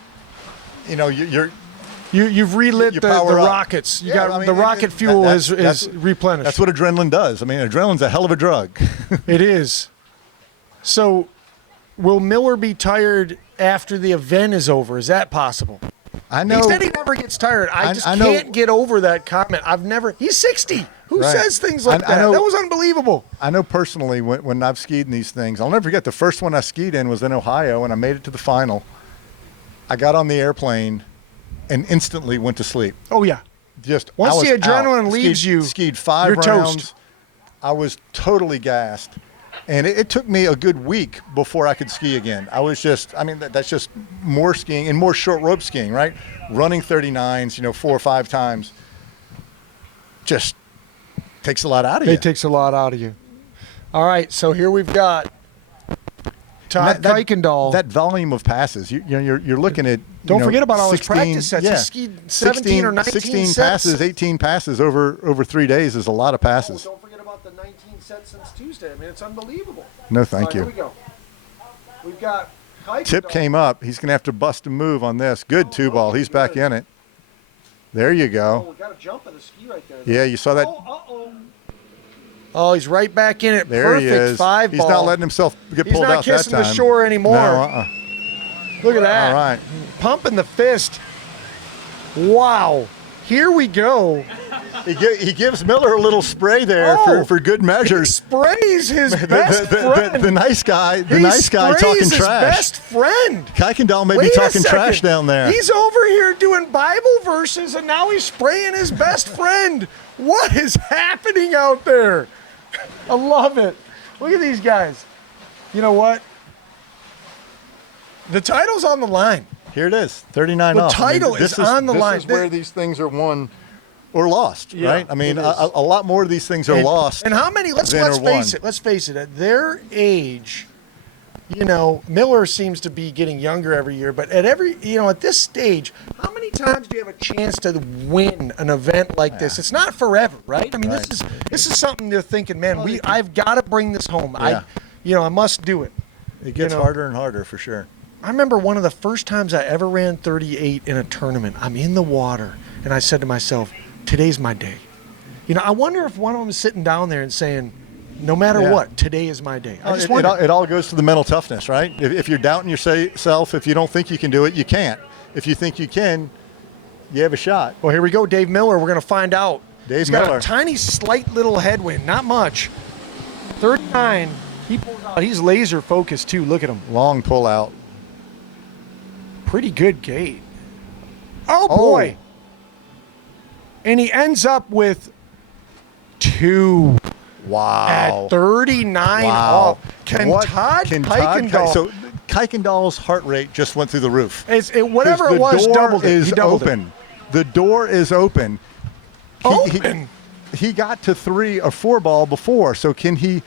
You've relit you the power up. rockets. You Yeah, got I mean, the rocket fuel is replenished. That's what adrenaline does. I mean, adrenaline's a hell of a drug. It is. So, will Miller be tired after the event is over? Is that possible? I know. He said he never gets tired. I just I know- can't get over that comment. He's 60. Who Right. says things like I that? know- That was unbelievable. I know personally when I've skied in these things, I'll never forget the first one I skied in was in Ohio, and I made it to the final. I got on the airplane and instantly went to sleep. Oh, yeah. Just Once I was the adrenaline out. leaves you, skied 5 you're rounds. toast. I was totally gassed, and it took me a good week before I could ski again. I was just, that's just more skiing and more short rope skiing, right? Running 39s, 4 or 5 times, just takes a lot out of you. It takes a lot out of you. All right, so here we've got Todd Kykendall. That volume of passes, you're looking at. Don't forget about all his 16 practice sets. Yeah, He skied 17 or 19 16 sets. passes, 18 passes over 3 days is a lot of passes. Don't forget about the 19 sets since Tuesday. I mean, it's unbelievable. No, thank All you. right, here we go. We've got Kykendall. Tip came up. He's going to have to bust a move on this. Good two ball. He's back in it. There you Oh, go. we got a jump of the ski right there. Yeah, you saw that. Oh, he's right back in it. There Perfect he is. 5 He's ball. not letting himself get He's pulled not out that kissing time. the shore anymore. No, Look at that. All right. Pumping the fist. Wow. Here we go. He gives Miller a little spray there Oh, for good He measures. sprays his best friend. The nice guy, He sprays talking his trash. best friend. Kykendall may be Wait a talking trash second. down there. He's over here doing Bible verses, and now he's spraying his best friend. What is happening out there? I love it. Look at these guys. You know what? The title's on the line. Here it is, 39 The off. title is on the line. This is where these things are won or lost, Yeah, right? I mean, it a is. lot more of these things are lost. And how many? Let's than are face won. it. Let's face it. At their age, Miller seems to be getting younger every year. But at at this stage, how many times do you have a chance to win an event like this? It's not forever, right? I mean, Right. this is something they're thinking, man. I've got to bring this home. Yeah. I must do it. It gets you know. harder and harder for sure. I remember one of the first times I ever ran 38 in a tournament. I'm in the water, and I said to myself, today's my day. I wonder if one of them is sitting down there and saying, no matter Yeah. what, today is my day. I just It wonder. all goes to the mental toughness, right? If you're doubting yourself, if you don't think you can do it, you can't. If you think you can, you have a shot. Well, here we go, Dave Miller. We're going to find out. Dave He's got Miller. a tiny, slight little headwind, not much. 39. He pulls out. He's laser focused, too. Look at him. Long pull out. Pretty good gait. Oh, boy. And he ends up with 2 Wow. at 39 off. Can Todd Kykendall... So Kykendall's heart rate just went through the roof. Whatever it was, the door doubled it. is He doubled it. open. The door is open. Open? He got to 3 or 4 ball before, so can he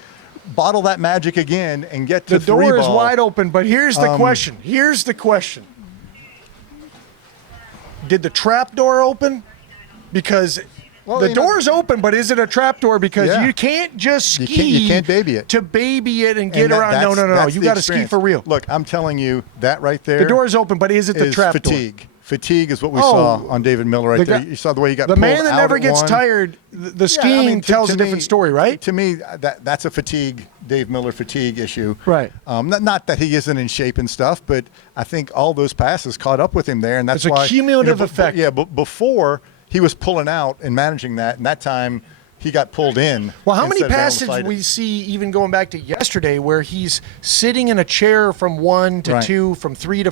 bottle that magic again and get to The 3 door ball? is wide open, but here's the question. Here's the question. Did the trap door open? Because the door's open, but is it a trap door? Because Yeah. you can't just You ski. you can't baby it. To baby it and get And around. No. that's You the got to ski experience. for real. Look, I'm telling you, that right there The door is open, but is it the is trap fatigue. Fatigue is what we Oh. saw on David Miller right The there. guy- You saw the way he got door? The pulled man that out never at gets one. tired, the Yeah, skiing tells to a different me- story, right? To me, that's a fatigue, Dave Miller fatigue issue. Right. Not that he isn't in shape and stuff, but I think all those passes caught up with him there, and that's It's a why cumulative effect. Yeah, but before he was pulling out and managing that, and that time he got pulled in. Well, how many instead of being able to passes fight it. we see even going back to yesterday where he's sitting in a chair from 1 to Right. 2, from 3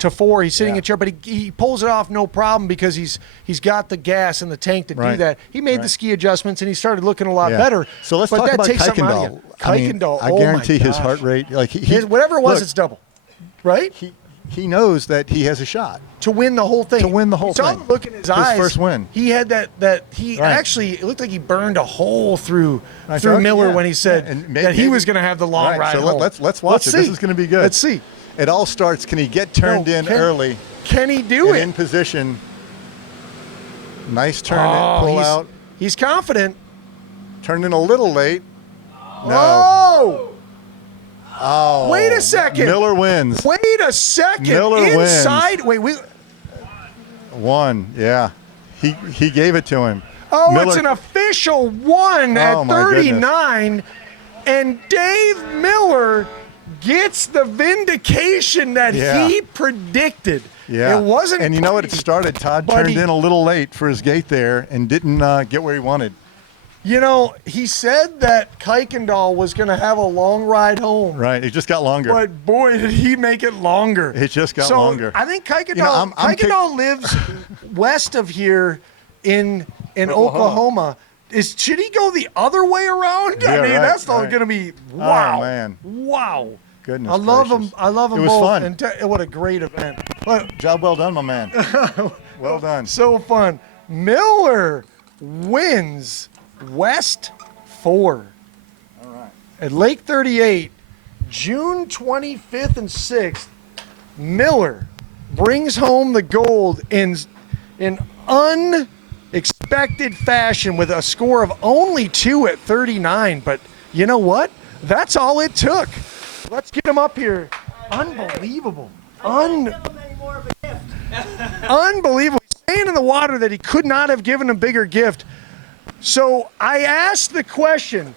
to 4. He's sitting in Yeah. a chair, but he pulls it off no problem because he's got the gas in the tank to do Right. that. He made the Right. ski adjustments and he started looking a lot Yeah. better. So let's but talk that about takes something out of Kykendall. you. I mean, Kykendall, I oh guarantee my his gosh. heart rate, like Whatever it was, look, it's double, right? he knows that he has a shot. To win the whole thing. To win the whole You saw thing. the look in his His eyes. first win. He had he Right. actually, it looked like he burned a hole through I thought- Miller yeah. when he said Yeah, and that he maybe- was going to have the long Right, ride so home. let's watch it. This see. is going to be good. Let's see. It all starts. Can he get turned No, in can- early? Can he do and it? in position. Nice turn, pull he's, out. He's confident. Turned in a little late. No. Oh! Oh. Wait a second. Miller wins. Wait a second. Miller Inside. wins. Wait. One. Yeah. He gave it to him. Oh, Miller, it's an official 1 at my 39, and Dave Miller gets the vindication that he predicted. Yeah. It wasn't. And you know what? It started. Todd turned in a little late for his gate there and didn't get where he wanted. You know, he said that Kykendall was going to have a long ride home. Right. It just got longer. But boy, did he make it longer. It just got longer. I think Kykendall, Kykendall lives west of here in Oklahoma. Should he go the other way around? Yeah, I mean, right, that's right. going to be wow. Oh, man. Wow. Goodness I love gracious. them. I love them It was both. fun. And what a great event. But, Job well done, my man. Well done. so fun. Miller wins West 4. All right. At Lake 38, June 25th and 6th, Miller brings home the gold in unexpected fashion with a score of only 2 at 39. But you know what? That's all it took. Let's get him up here. Unbelievable. Unbelievable. He's staying in the water that he could not have given a bigger gift. So I asked the question.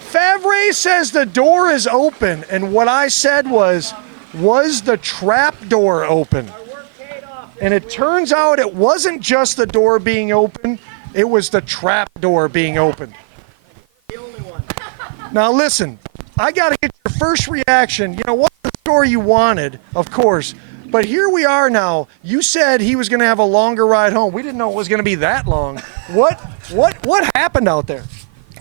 Favre says the door is open, and what I said was the trap door open? And it turns out it wasn't just the door being open, it was the trap door being opened. Now listen, I got to get your first reaction. You know, what's the score you wanted, of course. But here we are now. You said he was going to have a longer ride home. We didn't know it was going to be that long. What happened out there?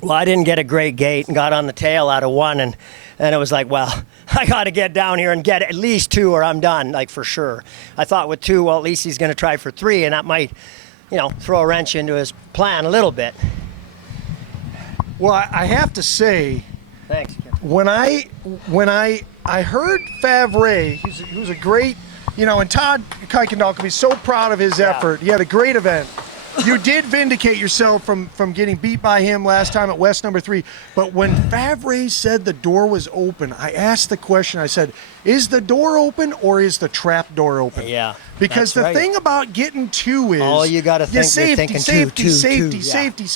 Well, I didn't get a great gate and got on the tail out of 1, and it was like, well, I got to get down here and get at least 2 or I'm done, like for sure. I thought with 2, well, at least he's going to try for 3, and that might, throw a wrench into his plan a little bit. Well, I have to say, Thanks. when I heard Favre, he was a great, and Todd Kykendall can be so proud of his effort. He had a great event. You did vindicate yourself from getting beat by him last time at West number 3. But when Favre said the door was open, I asked the question. I said, is the door open or is the trap door open? Yeah. Because the thing about getting 2 is all you got to think, safety.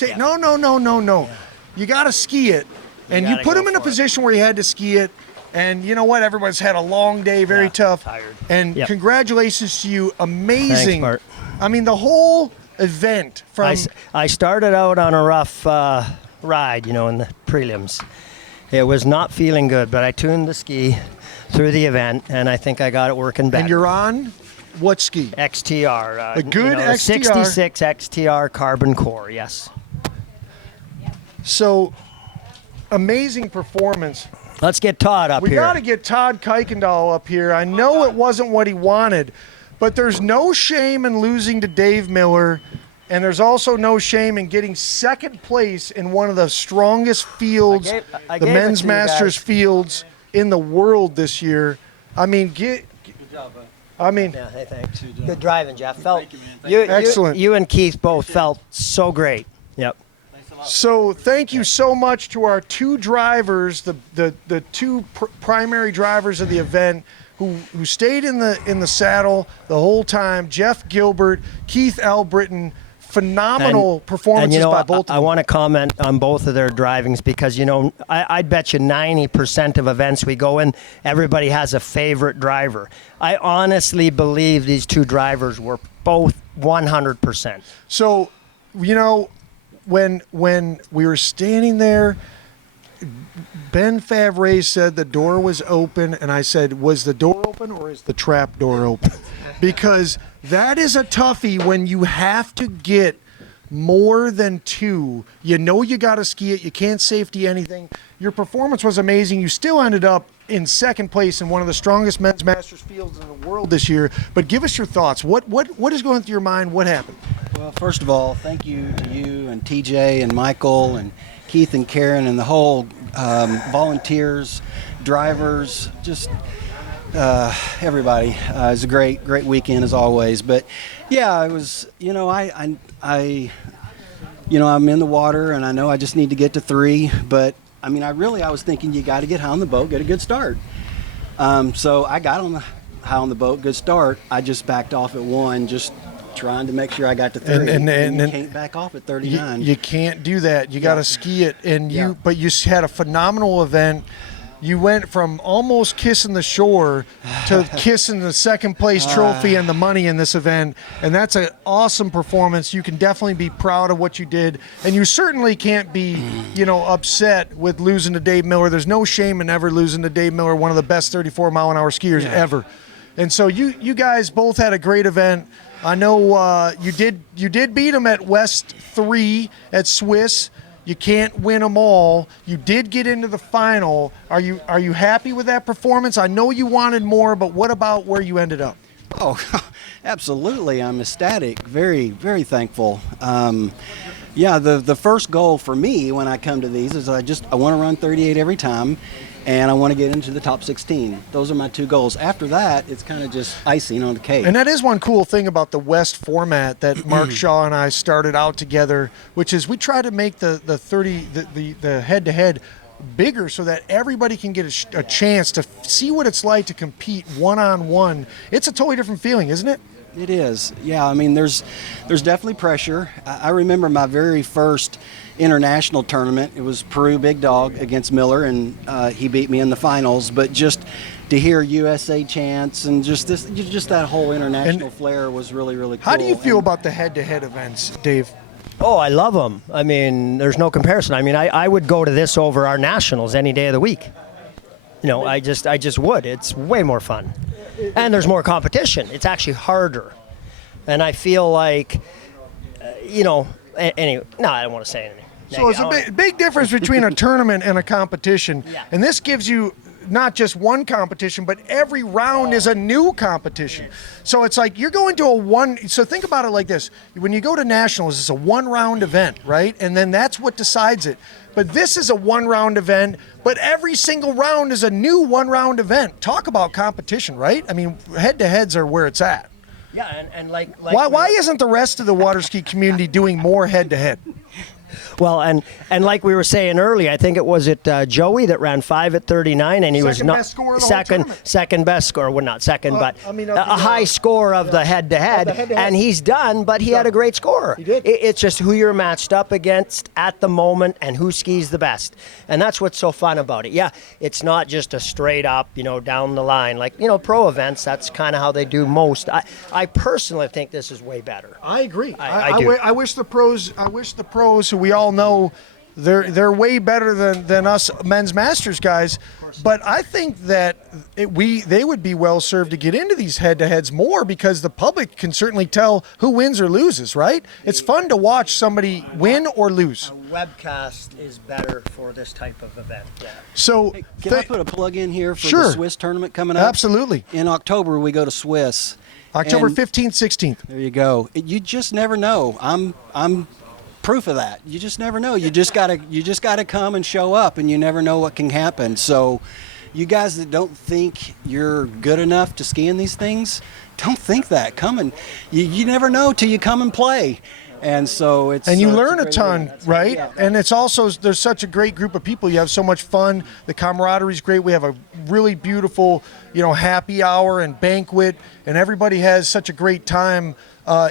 Yeah. No. You got to ski it. And you put him in a position where he had to ski it. And you know what? Everyone's had a long day, very tough. Tired. And congratulations to you. Amazing. Thanks, Bart. I mean, the whole event from I started out on a rough ride, in the prelims. It was not feeling good, but I tuned the ski through the event, and I think I got it working better. And you're on what ski? XTR. A good XTR. 66 XTR carbon core, yes. So, amazing performance. Let's get Todd up We here. got to get Todd Kykendall up here. I know it wasn't what he wanted, but there's no shame in losing to Dave Miller, and there's also no shame in getting second place in one of the strongest fields, I the gave men's it to you masters guys. fields in the world this year. I mean, Yeah, hey, thanks. Good driving, Jeff. Excellent. You and Keith both felt so great. Yep. So thank you so much to our 2 drivers, the 2 primary drivers of the event, who stayed in the saddle the whole time. Jeff Gilbert, Keith Albritton, phenomenal performances by both of them. I want to comment on both of their drivings because, I'd bet you 90% of events we go in, everybody has a favorite driver. I honestly believe these 2 drivers were both 100%. So, when we were standing there, Ben Favre said the door was open, and I said, was the door open or is the trap door open? Because that is a toughie when you have to get more than 2. You got to ski it. You can't safety anything. Your performance was amazing. You still ended up in second place in one of the strongest men's masters fields in the world this year. But give us your thoughts. What is going through your mind? What happened? Well, first of all, thank you to you and TJ and Michael and Keith and Karen and the whole volunteers, drivers. Just everybody. It was a great weekend as always. But yeah, it was. I I'm in the water, and I know I just need to get to 3. But I mean, I was thinking you got to get high on the boat, get a good start. So I got high on the boat, good start. I just backed off at 1, just trying to make sure I got to 3. And you can't back off at 39. You can't do that. You got to ski it. But you had a phenomenal event. You went from almost kissing the shore to kissing the second place trophy and the money in this event. And that's an awesome performance. You can definitely be proud of what you did. And you certainly can't be, upset with losing to Dave Miller. There's no shame in ever losing to Dave Miller, one of the best 34-mile-an-hour skiers ever. And so you guys both had a great event. I know you did beat him at West 3 at Swiss. You can't win them all. You did get into the final. Are you happy with that performance? I know you wanted more, but what about where you ended up? Oh, absolutely. I'm ecstatic. Very, very thankful. The first goal for me when I come to these is I want to run 38 every time, and I want to get into the top 16. Those are my 2 goals. After that, it's kind of just icing on the cake. And that is one cool thing about the West format that Mark Shaw and I started out together, which is we try to make the head-to-head bigger so that everybody can get a chance to see what it's like to compete one-on-one. It's a totally different feeling, isn't it? It is. Yeah, I mean, there's definitely pressure. I remember my very first international tournament. It was Peru Big Dog against Miller, and he beat me in the finals. But just to hear USA chants and just that whole international flair was really, really cool. How do you feel about the head-to-head events, Dave? Oh, I love them. I mean, there's no comparison. I mean, I would go to this over our nationals any day of the week. I just would. It's way more fun. And there's more competition. It's actually harder. And I feel like, anyway, no, I don't want to say anything. So there's a big difference between a tournament and a competition. Yeah. And this gives you not just one competition, but every round is a new competition. So it's like you're going to so think about it like this. When you go to nationals, it's a 1-round event, right? And then that's what decides it. But this is a 1-round event, but every single round is a new 1-round event. Talk about competition, right? I mean, head-to-heads are where it's at. Yeah, and like why isn't the rest of the water ski community doing more head-to-head? Well, and like we were saying earlier, I think it was Joey that ran 5 at 39, and he was not best score of the whole tournament. Second best score. Well, not second, but a high score of the head-to-head, and he's done. But he had a great score. He did. It's just who you're matched up against at the moment and who skis the best, and that's what's so fun about it. Yeah, it's not just a straight up, down the line like pro events. That's kind of how they do most. I personally think this is way better. I agree. I do. I wish the pros who we all know they're way better than us men's masters guys, but I think that they would be well served to get into these head-to-heads more because the public can certainly tell who wins or loses, right? It's fun to watch somebody win or lose. A webcast is better for this type of event. Yeah. So Can I put a plug in here for Sure. the Swiss tournament coming up? Absolutely. In October, we go to Swiss. October And 15th, 16th. There you go. You just never know. I'm proof of that. You just never know. You just gotta come and show up, and you never know what can happen. So, you guys that don't think you're good enough to ski in these things, don't think that. Come and you never know till you come and play. And so it's and you it's learn a great ton, event. right? Yeah. And it's also there's such a great group of people. You have so much fun. The camaraderie is great. We have a really beautiful, happy hour and banquet, and everybody has such a great time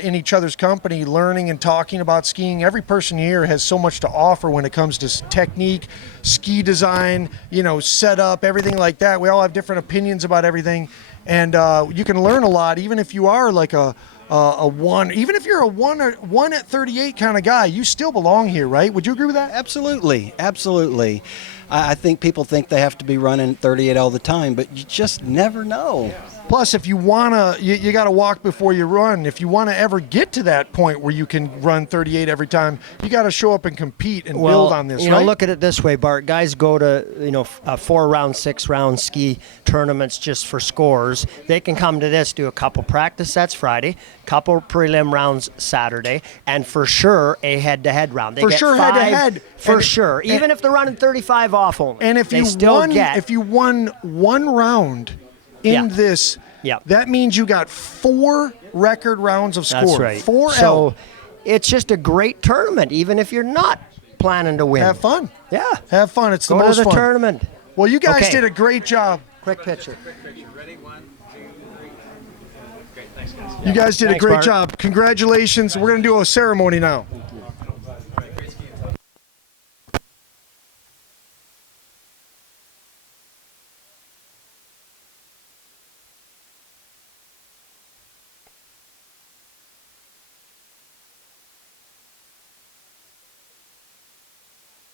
in each other's company, learning and talking about skiing. Every person here has so much to offer when it comes to technique, ski design, setup, everything like that. We all have different opinions about everything, and you can learn a lot, even if you are like a one, even if you're a one at 38 kind of guy, you still belong here, right? Would you agree with that? Absolutely. I think people think they have to be running 38 all the time, but you just never know. Plus, if you want to, you got to walk before you run. If you want to ever get to that point where you can run 38 every time, you got to show up and compete and build on this, right? Look at it this way, Bart. Guys go to, 4-round, 6-round ski tournaments just for scores. They can come to this, do a couple practice sets Friday, couple prelim rounds Saturday, and for sure a head-to-head round. They For get sure, 5 head-to-head. For And- sure. Even if they're running 35 off only. And if they you still won, get if you won one round in this. Yeah. That means you got 4 record rounds of score. That's right. 4 So L. it's just a great tournament, even if you're not planning to win. Have fun. Yeah. Have fun. It's the Go most to the fun. tournament. Well, you guys Okay. did a great job. Quick picture. You guys did a Thanks, great Mark. job. Congratulations. We're going to do a ceremony now. Thank you.